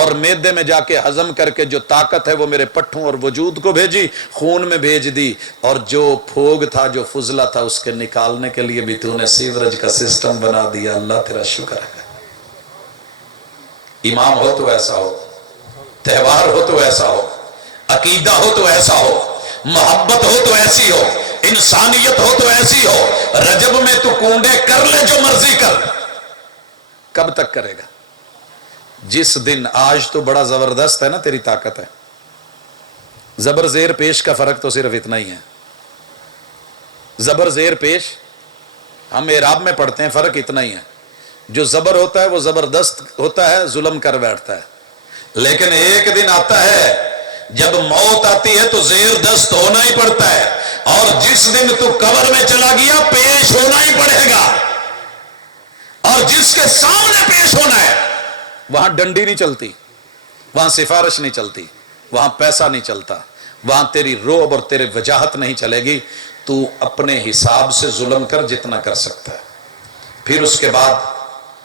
اور معدے میں جا کے ہضم کر کے جو طاقت ہے وہ میرے پٹھوں اور وجود کو بھیجی، خون میں بھیج دی، اور جو پھوگ تھا، جو فضلہ تھا، اس کے نکالنے کے لیے بھی تو نے سیوریج کا سسٹم بنا دیا۔ اللہ تیرا شکر ہے۔ امام ہو تو ایسا ہو، تہوار ہو تو ایسا ہو، عقیدہ ہو تو ایسا ہو، محبت ہو تو ایسی ہو، انسانیت ہو تو ایسی ہو۔ رجب میں تو کونڈے کر لے جو مرضی کر، کب تک کرے گا؟ جس دن، آج تو بڑا زبردست ہے نا تیری طاقت ہے، زبر زیر پیش کا فرق تو صرف اتنا ہی ہے۔ زبر زیر پیش ہم اعراب میں پڑھتے ہیں، فرق اتنا ہی ہے، جو زبر ہوتا ہے وہ زبردست ہوتا ہے، ظلم کر بیٹھتا ہے، لیکن ایک دن آتا ہے جب موت آتی ہے تو زیر دست ہونا ہی پڑتا ہے، اور جس دن تو قبر میں چلا گیا پیش ہونا ہی پڑے گا، اور جس کے سامنے پیش ہونا ہے وہاں ڈنڈی نہیں چلتی، وہاں سفارش نہیں چلتی، وہاں پیسہ نہیں چلتا، وہاں تیری روب اور تیرے وجاہت نہیں چلے گی، تو اپنے حساب سے ظلم کر جتنا کر سکتا ہے۔ پھر اس کے بعد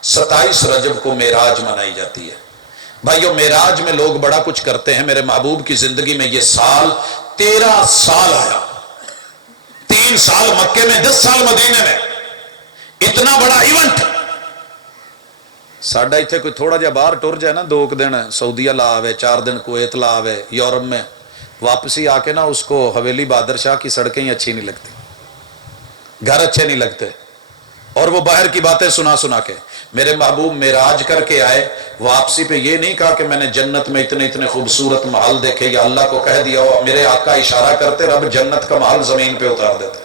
27 رجب کو معراج منائی جاتی ہے۔ بھائیو معراج میں لوگ بڑا کچھ کرتے ہیں، میرے محبوب کی زندگی میں یہ سال 13 سال آیا، 3 سال مکے میں، 10 سال مدینے میں، اتنا بڑا ایونٹ۔ ساڈا اتنے کوئی تھوڑا جا باہر ٹر جائے نا، 2 دن سعودیہ لا آوے، 4 دن کویت لا آوے، یورپ میں واپسی آ کے نا اس کو حویلی بہادر شاہ کی سڑکیں ہی اچھی نہیں لگتی، گھر اچھے نہیں لگتے، اور وہ باہر کی باتیں سنا کے۔ میرے محبوب معراج کر کے آئے، واپسی پہ یہ نہیں کہا کہ میں نے جنت میں اتنے خوبصورت محل دیکھے، یا اللہ کو کہہ دیا ہو، میرے آقا اشارہ کرتے رب جنت کا محل زمین پہ اتار دیتے،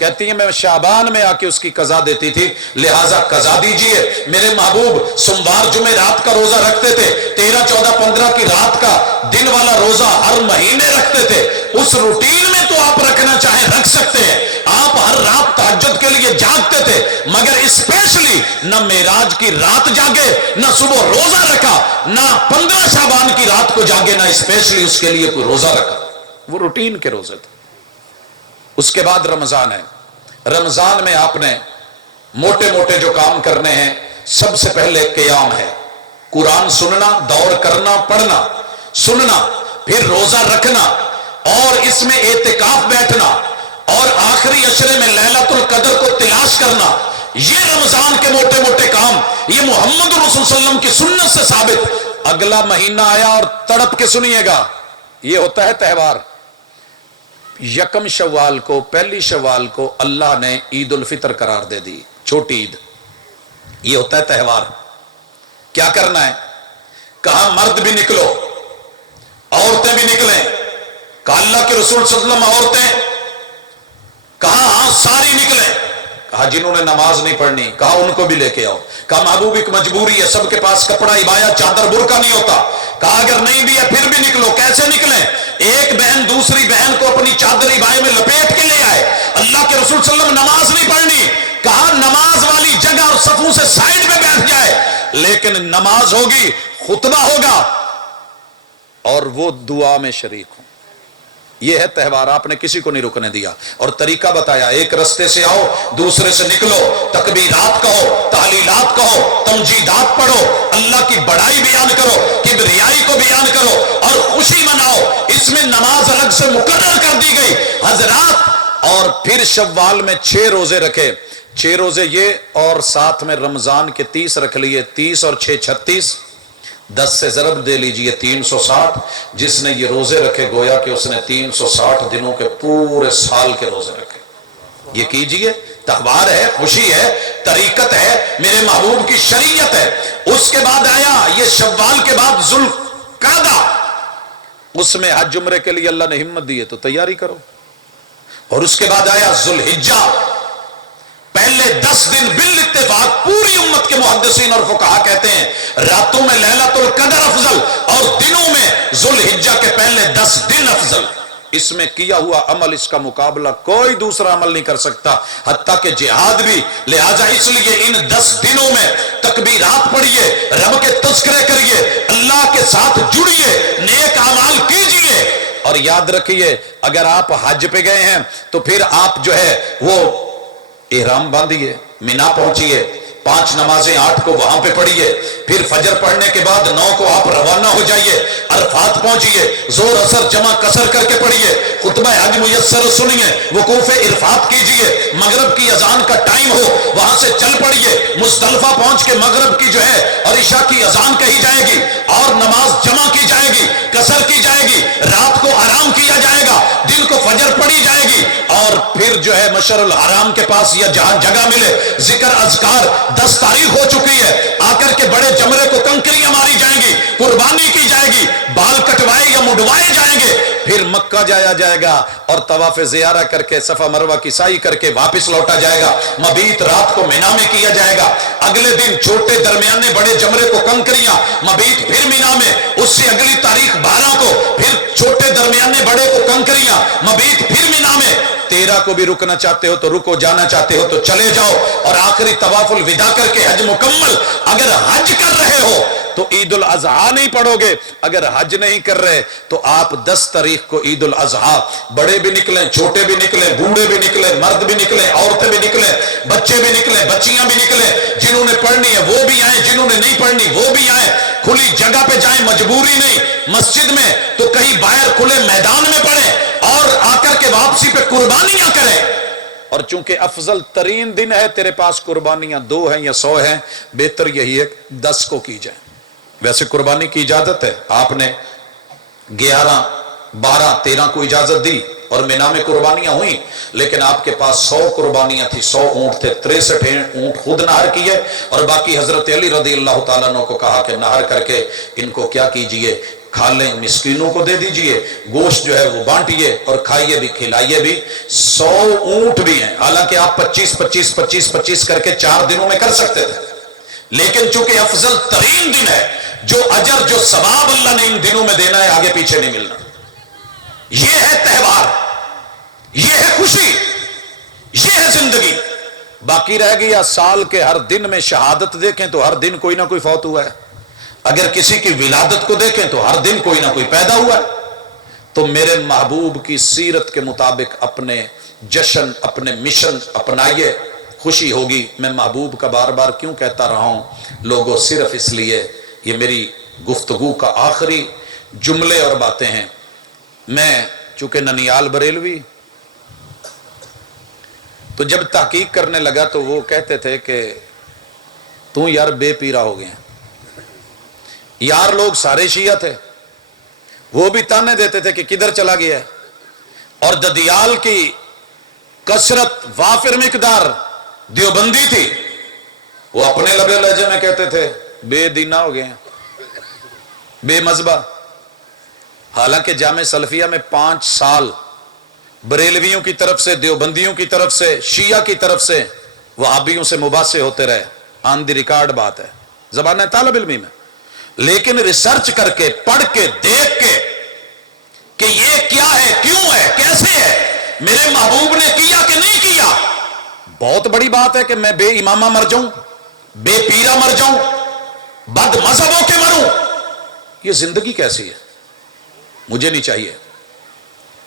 کہتی ہیں میں شعبان میں آ کے اس کی قضا دیتی تھی، لہٰذا قضا دیجئے۔ میرے محبوب سوموار جمعے رات کا روزہ رکھتے تھے، 13 14 15 کی رات کا دن والا روزہ ہر مہینے رکھتے تھے۔ اس روٹین میں تو آپ رکھنا چاہیں رکھ سکتے ہیں، آپ ہر رات تہجد کے لیے جاگتے تھے، مگر اسپیشلی نہ معراج کی رات جاگے، نہ صبح روزہ رکھا، نہ 15 شعبان کی رات کو جاگے، نہ اسپیشلی اس کے لیے کوئی روزہ رکھا۔ وہ روٹین کے روزے تھے۔ اس کے بعد رمضان ہے، رمضان میں آپ نے موٹے موٹے جو کام کرنے ہیں، سب سے پہلے قیام ہے، قرآن سننا، دور کرنا، پڑھنا، سننا، پھر روزہ رکھنا، اور اس میں اعتکاف بیٹھنا، اور آخری عشرے میں لیلۃ القدر کو تلاش کرنا۔ یہ رمضان کے موٹے موٹے کام، یہ محمد رسول صلی اللہ علیہ وسلم کی سنت سے ثابت۔ اگلا مہینہ آیا اور تڑپ کے سنیے گا، یہ ہوتا ہے تہوار۔ یکم شوال کو، پہلی شوال کو اللہ نے عید الفطر قرار دے دی، چھوٹی عید۔ یہ ہوتا ہے تہوار۔ کیا کرنا ہے؟ کہا مرد بھی نکلو، عورتیں بھی نکلیں۔ کہا اللہ کے رسول صلی اللہ علیہ وسلم عورتیں؟ کہا ہاں ساری نکلیں۔ کہا جنہوں نے نماز نہیں پڑھنی، کہا ان کو بھی لے کے آؤ۔ کہا محبوب ایک مجبوری ہے، سب کے پاس کپڑا عبایا چادر برقع نہیں ہوتا۔ کہا اگر نہیں بھی ہے پھر بھی نکلو۔ کیسے نکلیں؟ ایک بہن دوسری بہن کو اپنی چادر عبایا میں لپیٹ کے لے آئے۔ اللہ کے رسول صلی اللہ علیہ وسلم نماز نہیں پڑھنی، کہا نماز والی جگہ اور صفوں سے سائڈ میں بیٹھ جائے، لیکن نماز ہوگی، خطبہ ہوگا، اور وہ دعا میں شریک ہوں۔ یہ ہے تہوار، آپ نے کسی کو نہیں رکنے دیا، اور طریقہ بتایا، ایک رستے سے آؤ دوسرے سے نکلو، تکبیرات کہو، تحلیلات کہو، تمجیدات پڑھو، اللہ کی بڑائی بیان کرو، کبریائی کو بیان کرو، اور خوشی مناؤ۔ اس میں نماز الگ سے مقرر کر دی گئی حضرات۔ اور پھر شوال میں 6 روزے رکھے، 6 روزے یہ، اور ساتھ میں رمضان کے 30 رکھ لیے، 30 اور 6 36، 10 سے ضرب دے لیجئے 360۔ جس نے یہ روزے رکھے گویا کہ اس نے 360 دنوں کے پورے سال کے روزے رکھے۔ یہ کیجئے، تہوار ہے، خوشی ہے، طریقت ہے، میرے محبوب کی شریعت ہے۔ اس کے بعد آیا یہ شوال کے بعد ذوالقعدہ، اس میں حج عمرے کے لیے اللہ نے ہمت دی ہے تو تیاری کرو۔ اور اس کے بعد آیا ذوالحجہ، پہلے 10 دن بالاتفاق پوری امت کے محدثین اور فقہا کہتے ہیں راتوں میں لیلۃ القدر افضل، اور دنوں میں ذوالحجہ کے پہلے 10 دن افضل۔ اس میں کیا ہوا عمل، اس کا مقابلہ کوئی دوسرا عمل نہیں کر سکتا، حتیٰ کہ جہاد بھی۔ لہٰذا اس لیے ان 10 دنوں میں تکبیرات پڑھیے، رب کے تذکرے کریے، اللہ کے ساتھ جڑیے، نیک اعمال کیجئے۔ اور یاد رکھیے اگر آپ حج پہ گئے ہیں تو پھر آپ جو ہے وہ احرام باندھیے، مینا پہنچیے، 5 نمازیں 8 کو وہاں پہ پڑھیے، پھر فجر پڑھنے کے بعد 9 کو آپ روانہ ہو جائیے، عرفات پہنچیے، زور اثر جمع کسر کر کے پڑھیے، خطبہ حج میسر سنیے، وقوف عرفات کیجیے، مغرب کی اذان کا ٹائم ہو وہاں سے چل پڑیے، مزدلفہ پہنچ کے مغرب کی جو ہے اور عشاء کی اذان کہی جائے گی اور نماز جمع کی جائے گی، کسر کی جائے گی، رات کو آرام کیا جائے گا، دن کو فجر پڑھی جائے گی، اور پھر جو ہے مشعر الحرام کے پاس یا جہاں جگہ ملے ذکر اذکار 10 تاریخ ہو چکی ہے، آ کر کے بڑے جمرے کو کنکریاں ماری جائیں گی، قربانی کی جائے گی، بال کٹوائے یا مڈوائے جائیں گے، پھر مکہ جایا جائے گا اور طواف زیارہ کر کے صفا مروہ کی سعی کر کے واپس لوٹا جائے گا، مبیت رات کو مینا میں کیا جائے گا، اگلے دن چھوٹے درمیانے بڑے جمرے کو کنکریاں، مبیت پھر مینا میں، اس سے اگلی تاریخ 12 کو پھر چھوٹے درمیانے بڑے کو کنکریاں، مبیت پھر مینا میں، 13 کو بھی رکنا چاہتے ہو تو رکو، جانا چاہتے ہو تو چلے جاؤ، اور آخری طواف الوداع کر کے حج مکمل۔ اگر حج کر رہے ہو تو عید الاضحیٰ نہیں پڑھو گے، اگر حج نہیں کر رہے تو آپ 10 تاریخ کو عید الاضحیٰ، بڑے بھی نکلیں، چھوٹے بھی نکلیں، بوڑھے بھی نکلیں، مرد بھی نکلیں، عورتیں بھی نکلیں، بچے بھی نکلیں، بچیاں بھی نکلیں، جنہوں نے پڑھنی ہے وہ بھی آئیں، جنہوں نے نہیں پڑھنی وہ بھی آئیں، کھلی جگہ پہ جائیں، مجبوری نہیں، مسجد میں تو کہیں باہر کھلے میدان میں پڑھیں، اور آ کر کے واپسی پہ قربانیاں کریں۔ اور چونکہ افضل ترین دن ہے، تیرے پاس قربانیاں 2 ہیں یا 100 ہیں، بہتر یہی ہے 10 کو کی جائیں۔ ویسے قربانی کی اجازت ہے، آپ نے 11 12 13 کو اجازت دی اور مینا میں قربانیاں ہوئیں، لیکن آپ کے پاس 100 قربانیاں تھی، 100 اونٹ تھے، 63 اونٹ خود نہر کیے، اور باقی حضرت علی رضی اللہ تعالیٰ عنہ کو کہا کہ نہر کر کے ان کو کیا کیجئے، کھا لیں مسکینوں کو دے دیجئے، گوشت جو ہے وہ بانٹیے اور کھائیے بھی کھلائیے بھی۔ 100 اونٹ بھی ہیں، حالانکہ آپ 25 کر کے 4 دنوں میں کر سکتے تھے، لیکن چونکہ افضل ترین دن ہے، جو اجر جو ثواب اللہ نے ان دنوں میں دینا ہے آگے پیچھے نہیں ملنا۔ یہ ہے تہوار، یہ ہے خوشی، یہ ہے زندگی۔ باقی رہ گیا سال کے ہر دن میں شہادت دیکھیں تو ہر دن کوئی نہ کوئی فوت ہوا ہے، اگر کسی کی ولادت کو دیکھیں تو ہر دن کوئی نہ کوئی پیدا ہوا ہے۔ تو میرے محبوب کی سیرت کے مطابق اپنے جشن، اپنے مشن اپنائیے، خوشی ہوگی۔ میں محبوب کا بار بار کیوں کہتا رہا ہوں لوگوں؟ صرف اس لیے، یہ میری گفتگو کا آخری جملے اور باتیں ہیں۔ میں چونکہ ننیال بریلوی، تو جب تحقیق کرنے لگا تو وہ کہتے تھے کہ تو یار بے پیرا ہو گئے ہیں۔ یار لوگ سارے شیعہ تھے، وہ بھی تانے دیتے تھے کہ کدھر چلا گیا ہے، اور ددیال کی کثرت وافر مقدار دیوبندی تھی، وہ اپنے لبے لہجے میں کہتے تھے بے دینہ ہو گئے ہیں، بے مذہبہ۔ حالانکہ جامع سلفیہ میں 5 سال بریلویوں کی طرف سے، دیوبندیوں کی طرف سے، شیعہ کی طرف سے، وہابیوں سے مباحثے ہوتے رہے، آن دی ریکارڈ بات ہے، زبان طالب علمی میں۔ لیکن ریسرچ کر کے، پڑھ کے، دیکھ کے کہ یہ کیا ہے، کیوں ہے، کیسے ہے، میرے محبوب نے کیا کہ نہیں کیا، بہت بڑی بات ہے کہ میں بے امامہ مر جاؤں، بے پیرا مر جاؤں، بد مذہبوں کے مروں۔ یہ زندگی کیسی ہے؟ مجھے نہیں چاہیے۔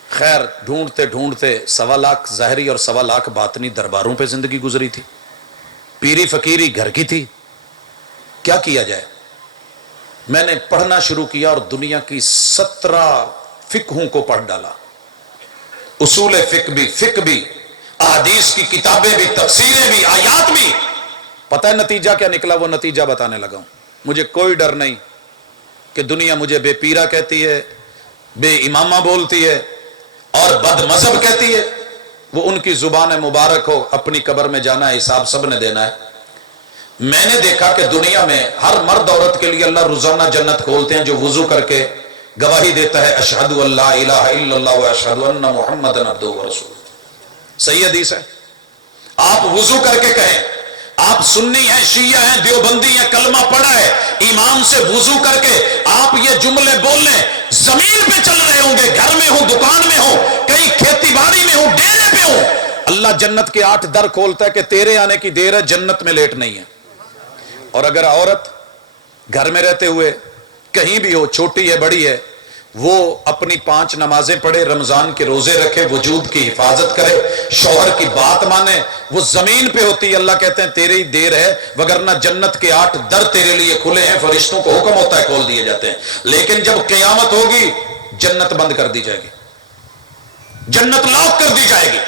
خیر، ڈھونڈتے ڈھونڈتے 1.25 لاکھ ظاہری اور 1.25 لاکھ باطنی درباروں پہ زندگی گزری تھی، پیری فقیری گھر کی تھی، کیا کیا جائے؟ میں نے پڑھنا شروع کیا اور دنیا کی 17 فقہوں کو پڑھ ڈالا، اصول فقہ بھی، احادیث کی کتابیں بھی، تفسیریں بھی، آیات بھی۔ پتہ ہے نتیجہ کیا نکلا؟ وہ نتیجہ بتانے لگا ہوں۔ مجھے کوئی ڈر نہیں کہ دنیا مجھے بے پیرا کہتی ہے، بے امامہ بولتی ہے اور بد مذہب کہتی ہے، وہ ان کی زبان مبارک ہو، اپنی قبر میں جانا ہے، حساب سب نے دینا ہے۔ میں نے دیکھا کہ دنیا میں ہر مرد عورت کے لیے اللہ روزانہ جنت کھولتے ہیں جو وضو کر کے گواہی دیتا ہے اشہد ان لا الہ الا اللہ و اشہد ان محمد عبدہ و رسولہ۔ صحیح حدیث ہے۔ آپ وضو کر کے کہیں، آپ سنی ہیں، شیعہ ہیں، دیوبندی ہیں، کلمہ پڑھا ہے، ایمان سے وضو کر کے آپ یہ جملے بول لیں، زمین پہ چل رہے ہوں گے، گھر میں ہوں، دکان میں ہوں، کہیں کھیتی باڑی میں ہوں، ڈیرے پہ ہوں، اللہ جنت کے 8 در کھولتا ہے کہ تیرے آنے کی دیر ہے، جنت میں لیٹ نہیں ہے۔ اور اگر عورت گھر میں رہتے ہوئے کہیں بھی ہو، چھوٹی ہے بڑی ہے، وہ اپنی 5 نمازیں پڑھے، رمضان کے روزے رکھے، وجود کی حفاظت کرے، شوہر کی بات مانے، وہ زمین پہ ہوتی ہے، اللہ کہتے ہیں تیری ہی دیر ہے، وگرنہ جنت کے 8 در تیرے لیے کھلے ہیں، فرشتوں کو حکم ہوتا ہے کھول دیے جاتے ہیں۔ لیکن جب قیامت ہوگی جنت بند کر دی جائے گی، جنت لاک کر دی جائے گی۔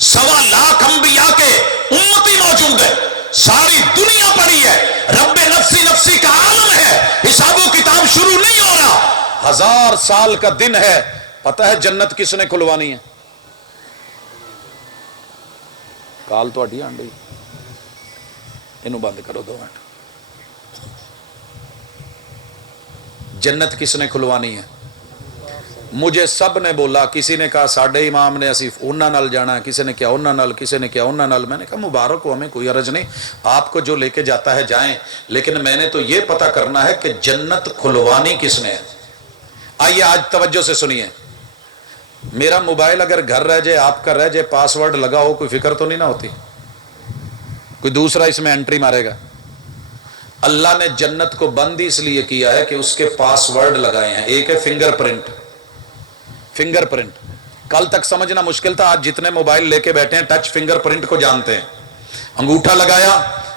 1.25 لاکھ انبیاء کے امتی موجود ہے، ساری دنیا پڑی ہے، رب نفسی نفسی کا عالم ہے، حساب و کتاب شروع نہیں ہو رہا، 1000 سال کا دن ہے۔ پتہ ہے جنت کس نے کھلوانی ہے؟ کال تو اڈی آنڈی، انہوں بند کرو 2 منٹ۔ جنت کس نے کھلوانی ہے؟ مجھے سب نے بولا، کسی نے کہا ساڈے امام نے اسی انہاں نال جانا ہے، کسی نے کیا انہاں نال، کسی نے کیا انہاں نال۔ میں نے کہا مبارک ہو، ہمیں کوئی عرض نہیں، آپ کو جو لے کے جاتا ہے جائیں، لیکن میں نے تو یہ پتہ کرنا ہے کہ جنت کھلوانی کس نے ہے۔ آئیے آج توجہ سے سنیے، میرا موبائل اگر گھر رہ جائے، آپ کا رہ جائے، پاس ورڈ لگا ہو، کوئی فکر تو نہیں نہ ہوتی؟ کوئی دوسرا اس میں انٹری مارے گا؟ اللہ نے جنت کو بند اس لیے کیا ہے کہ اس کے پاس ورڈ لگائے ہیں۔ ایک ہے فنگر پرنٹ، فنگر پرنٹ کل تک سمجھنا مشکل تھا، آج جتنے موبائل لے کے بیٹھے ہیں ٹچ فنگر پرنٹ کو جانتے ہیں۔ انگوٹھا لگایا،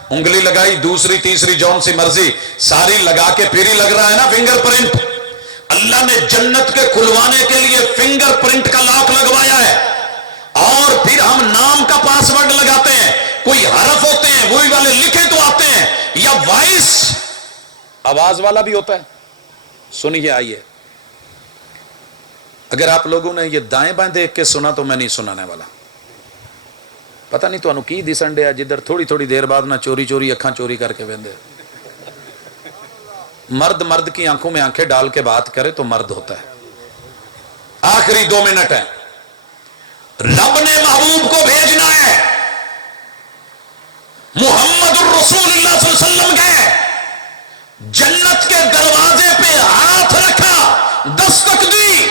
انگلی لگائی، دوسری تیسری جون سی مرضی ساری لگا کے پھر ہی لگ رہا ہے نا فنگر پرنٹ۔ اللہ نے جنت کے کھلوانے کے لیے فنگر پرنٹ کا لاک لگوایا ہے، اور پھر ہم نام کا پاس ورڈ لگاتے ہیں، کوئی حرف ہوتے ہیں وہی والے لکھے تو آتے ہیں، یا وائس آواز والا بھی ہوتا ہے۔ سنیے، آئیے، اگر آپ لوگوں نے یہ دائیں بائیں دیکھ کے سنا تو میں نہیں سنانے والا۔ پتہ نہیں تو انہوں کی دسن ڈیا جدھر تھوڑی تھوڑی دیر بعد نہ چوری چوری اکھاں چوری کر کے ویندے۔ مرد مرد کی آنکھوں میں آنکھیں ڈال کے بات کرے تو مرد ہوتا ہے. آخری 2 منٹ ہیں. رب نے محبوب کو بھیجنا ہے. محمد الرسول اللہ صلی اللہ علیہ وسلم گئے, جنت کے دروازے پہ ہاتھ رکھا, دستک دی.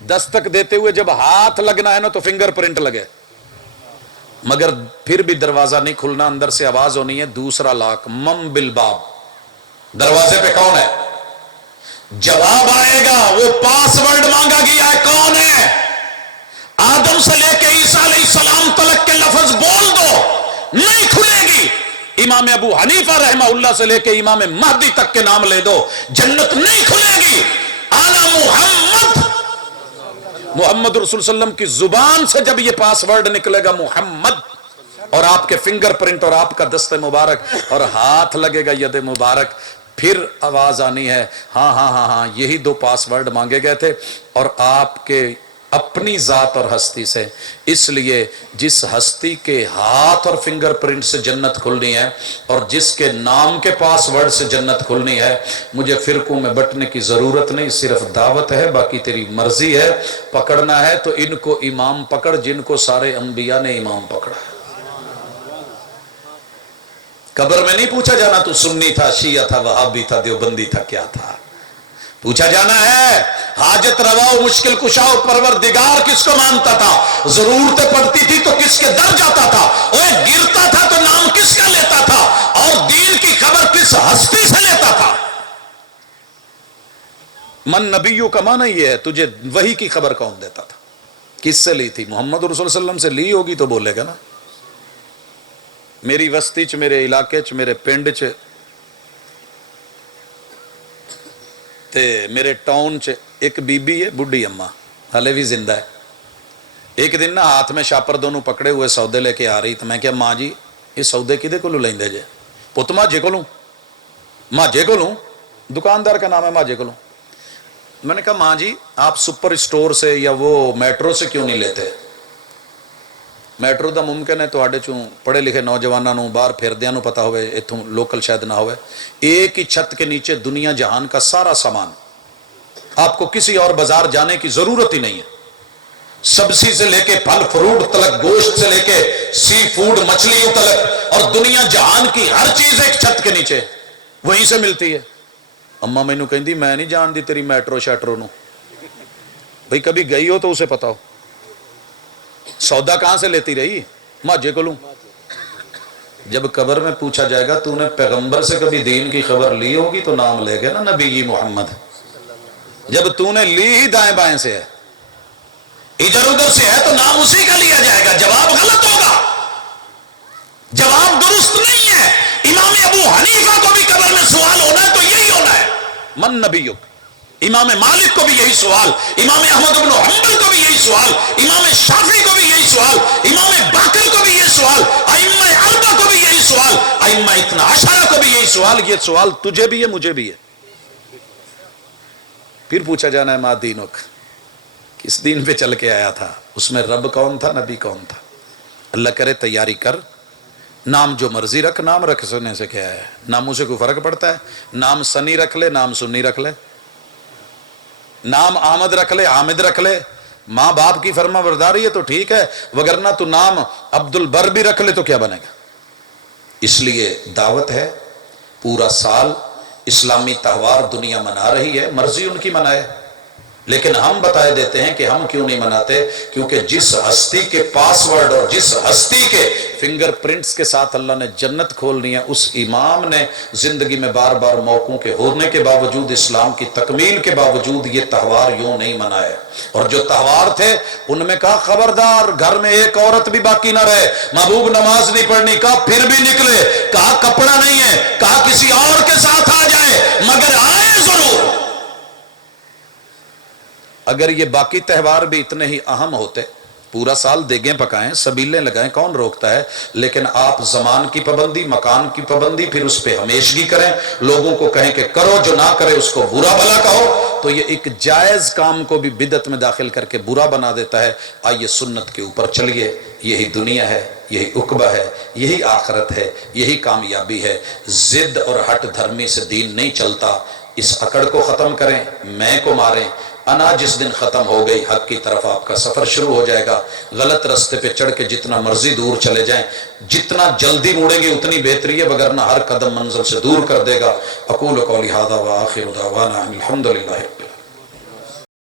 دستک دیتے ہوئے جب ہاتھ لگنا ہے نا تو فنگر پرنٹ لگے, مگر پھر بھی دروازہ نہیں کھلنا, اندر سے آواز ہونی ہے دوسرا لاک, مم بالباب, دروازے پہ کون ہے؟ جواب آئے گا, وہ پاس ورڈ مانگا گیا ہے کون ہے؟ آدم سے لے کے عیسیٰ علیہ السلام تلک کے لفظ بول دو, نہیں کھلے گی. امام ابو حنیفہ رحمہ اللہ سے لے کے امام مہدی تک کے نام لے دو, جنت نہیں کھلے گی. آنا محمد, محمد رسول صلی اللہ علیہ وسلم کی زبان سے جب یہ پاس ورڈ نکلے گا محمد, اور آپ کے فنگر پرنٹ اور آپ کا دست مبارک اور ہاتھ لگے گا ید مبارک, پھر آواز آنی ہے ہاں ہاں ہاں ہاں یہی 2 پاس ورڈ مانگے گئے تھے, اور آپ کے اپنی ذات اور ہستی سے. اس لیے جس ہستی کے ہاتھ اور فنگر پرنٹ سے جنت کھلنی ہے اور جس کے نام کے پاس ورڈ سے جنت کھلنی ہے, مجھے فرقوں میں بٹنے کی ضرورت نہیں, صرف دعوت ہے, باقی تیری مرضی ہے. پکڑنا ہے تو ان کو امام پکڑ جن کو سارے انبیاء نے امام پکڑا ہے. قبر میں نہیں پوچھا جانا تو سنی تھا, شیعہ تھا, وہابی تھا, دیوبندی تھا, کیا تھا. پوچھا جانا ہے حاجت روا و مشکل کشا و پروردگار کس کو مانتا تھا, ضرورتیں پڑتی تھی تو کس کے در جاتا تھا, اوے گرتا تھا تو نام کس کا لیتا تھا, اور دین کی خبر کس ہستی سے لیتا تھا. من نبیوں کا معنی یہ ہے تجھے وحی کی خبر کون دیتا تھا, کس سے لی تھی؟ محمد رسول صلی اللہ علیہ وسلم سے لی ہوگی تو بولے گا نا. میری وسطی چ, میرے علاقے چ, میرے پنڈ چ تے میرے ٹاؤن چ ایک بی بی ہے, بڈھی اما, ہلے بھی زندہ ہے. ایک دن نا ہاتھ میں شاپر دونوں پکڑے ہوئے سودے لے کے آ رہی, تو میں کہا ماں جی یہ سودے کدے کو لیندے جے؟ پت ماجے کو لوں, ماجے کو لوں, دکاندار کا نام ہے ماجے کو لوں. میں نے کہا ماں جی آپ سپر اسٹور سے یا وہ میٹرو سے کیوں نہیں لیتے؟ میٹرو دا ممکن ہے تواڈے چوں پڑھے لکھے نوجواناں نوں باہر پھردیاں نوں پتہ ہوئے, ایتھوں لوکل شاید نہ ہوئے. ایک ہی چھت کے نیچے دنیا جہان کا سارا سامان, آپ کو کسی اور بازار جانے کی ضرورت ہی نہیں ہے. سبزی سے لے کے پھل فروٹ تلک, گوشت سے لے کے سی فوڈ مچھلیوں تلک, اور دنیا جہان کی ہر چیز ایک چھت کے نیچے وہیں سے ملتی ہے. اما مینوں کہندی میں نہیں جاندی تیری میٹرو شیٹرو نوں. بھئی کبھی گئی ہو تو اسے پتا ہو. سودا کہاں سے لیتی رہی؟ ماجے کو لوں. جب قبر میں پوچھا جائے گا تو نے پیغمبر سے کبھی دین کی خبر لی ہوگی تو نام لے گا نا نبی محمد. جب تو نے لی ہی دائیں بائیں سے ہے, ادھر ادھر سے ہے, تو نام اسی کا لیا جائے گا. جواب غلط ہوگا, جواب درست نہیں ہے. امام ابو حنیفہ کو بھی قبر میں سوال ہونا ہے تو یہی ہونا ہے, من نبیک. امام مالک کو بھی یہی سوال, امام احمد بن حنبل کو بھی یہی سوال, امام شافعی کو بھی یہی سوال, امام باقر کو بھی یہی سوال, ائمہ اربعہ کو بھی یہی سوال, ائمہ اثنا عشرہ کو بھی یہی سوال. یہ سوال تجھے بھی ہے, مجھے بھی ہے. پھر پوچھا جانا ہے ما دینک, کس دین پہ چل کے آیا تھا, اس میں رب کون تھا, نبی کون تھا. اللہ کرے تیاری کر, نام جو مرضی رکھ, نام رکھ سنے سے کیا ہے, ناموں سے کوئی فرق پڑتا ہے. نام سنی رکھ لے, نام سنی رکھ لے, نام احمد رکھ لے, حامد رکھ لے, ماں باپ کی فرما برداری ہے تو ٹھیک ہے, وگرنہ تو نام عبد البر بھی رکھ لے تو کیا بنے گا. اس لیے دعوت ہے, پورا سال اسلامی تہوار دنیا منا رہی ہے, مرضی ان کی منائے, لیکن ہم بتائے دیتے ہیں کہ ہم کیوں نہیں مناتے, کیونکہ جس ہستی کے پاس ورڈ اور جس ہستی کے فنگر پرنٹس کے ساتھ اللہ نے جنت کھولنی ہے, اس امام نے زندگی میں بار بار موقعوں کے ہونے کے باوجود, اسلام کی تکمیل کے باوجود یہ تہوار یوں نہیں منائے. اور جو تہوار تھے ان میں کہا خبردار گھر میں ایک عورت بھی باقی نہ رہے, محبوب نماز نہیں پڑھنی, کہا پھر بھی نکلے, کہا کپڑا نہیں ہے, کہا کسی اور کے ساتھ آ جائے, مگر آئے ضرور. اگر یہ باقی تہوار بھی اتنے ہی اہم ہوتے پورا سال دیگیں پکائیں، سبیلیں لگائیں، کون روکتا ہے، لیکن آپ زمان کی پابندی، مکان کی پابندی، پھر اس پہ ہمیشگی کریں، لوگوں کو کہیں کہ کرو، جو نہ کرے اس کو برا بھلا کہو، تو یہ ایک جائز کام کو بھی بدعت میں داخل کر کے برا بنا دیتا ہے۔ آئیے سنت کے اوپر چلیے، یہی دنیا ہے، یہی عقبہ ہے، یہی آخرت ہے، یہی کامیابی ہے۔ ضد اور ہٹ دھرمی سے دین نہیں چلتا۔ اس اکڑ کو ختم کریں، میں کو ماریں، انا جس دن ختم ہو گئی حق کی طرف آپ کا سفر شروع ہو جائے گا۔ غلط رستے پہ چڑھ کے جتنا مرضی دور چلے جائیں، جتنا جلدی مڑیں گے اتنی بہتری ہے، وگرنہ ہر قدم منزل سے دور کر دے گا۔ اقول قولی ھذا وآخر دعوانا الحمدللہ۔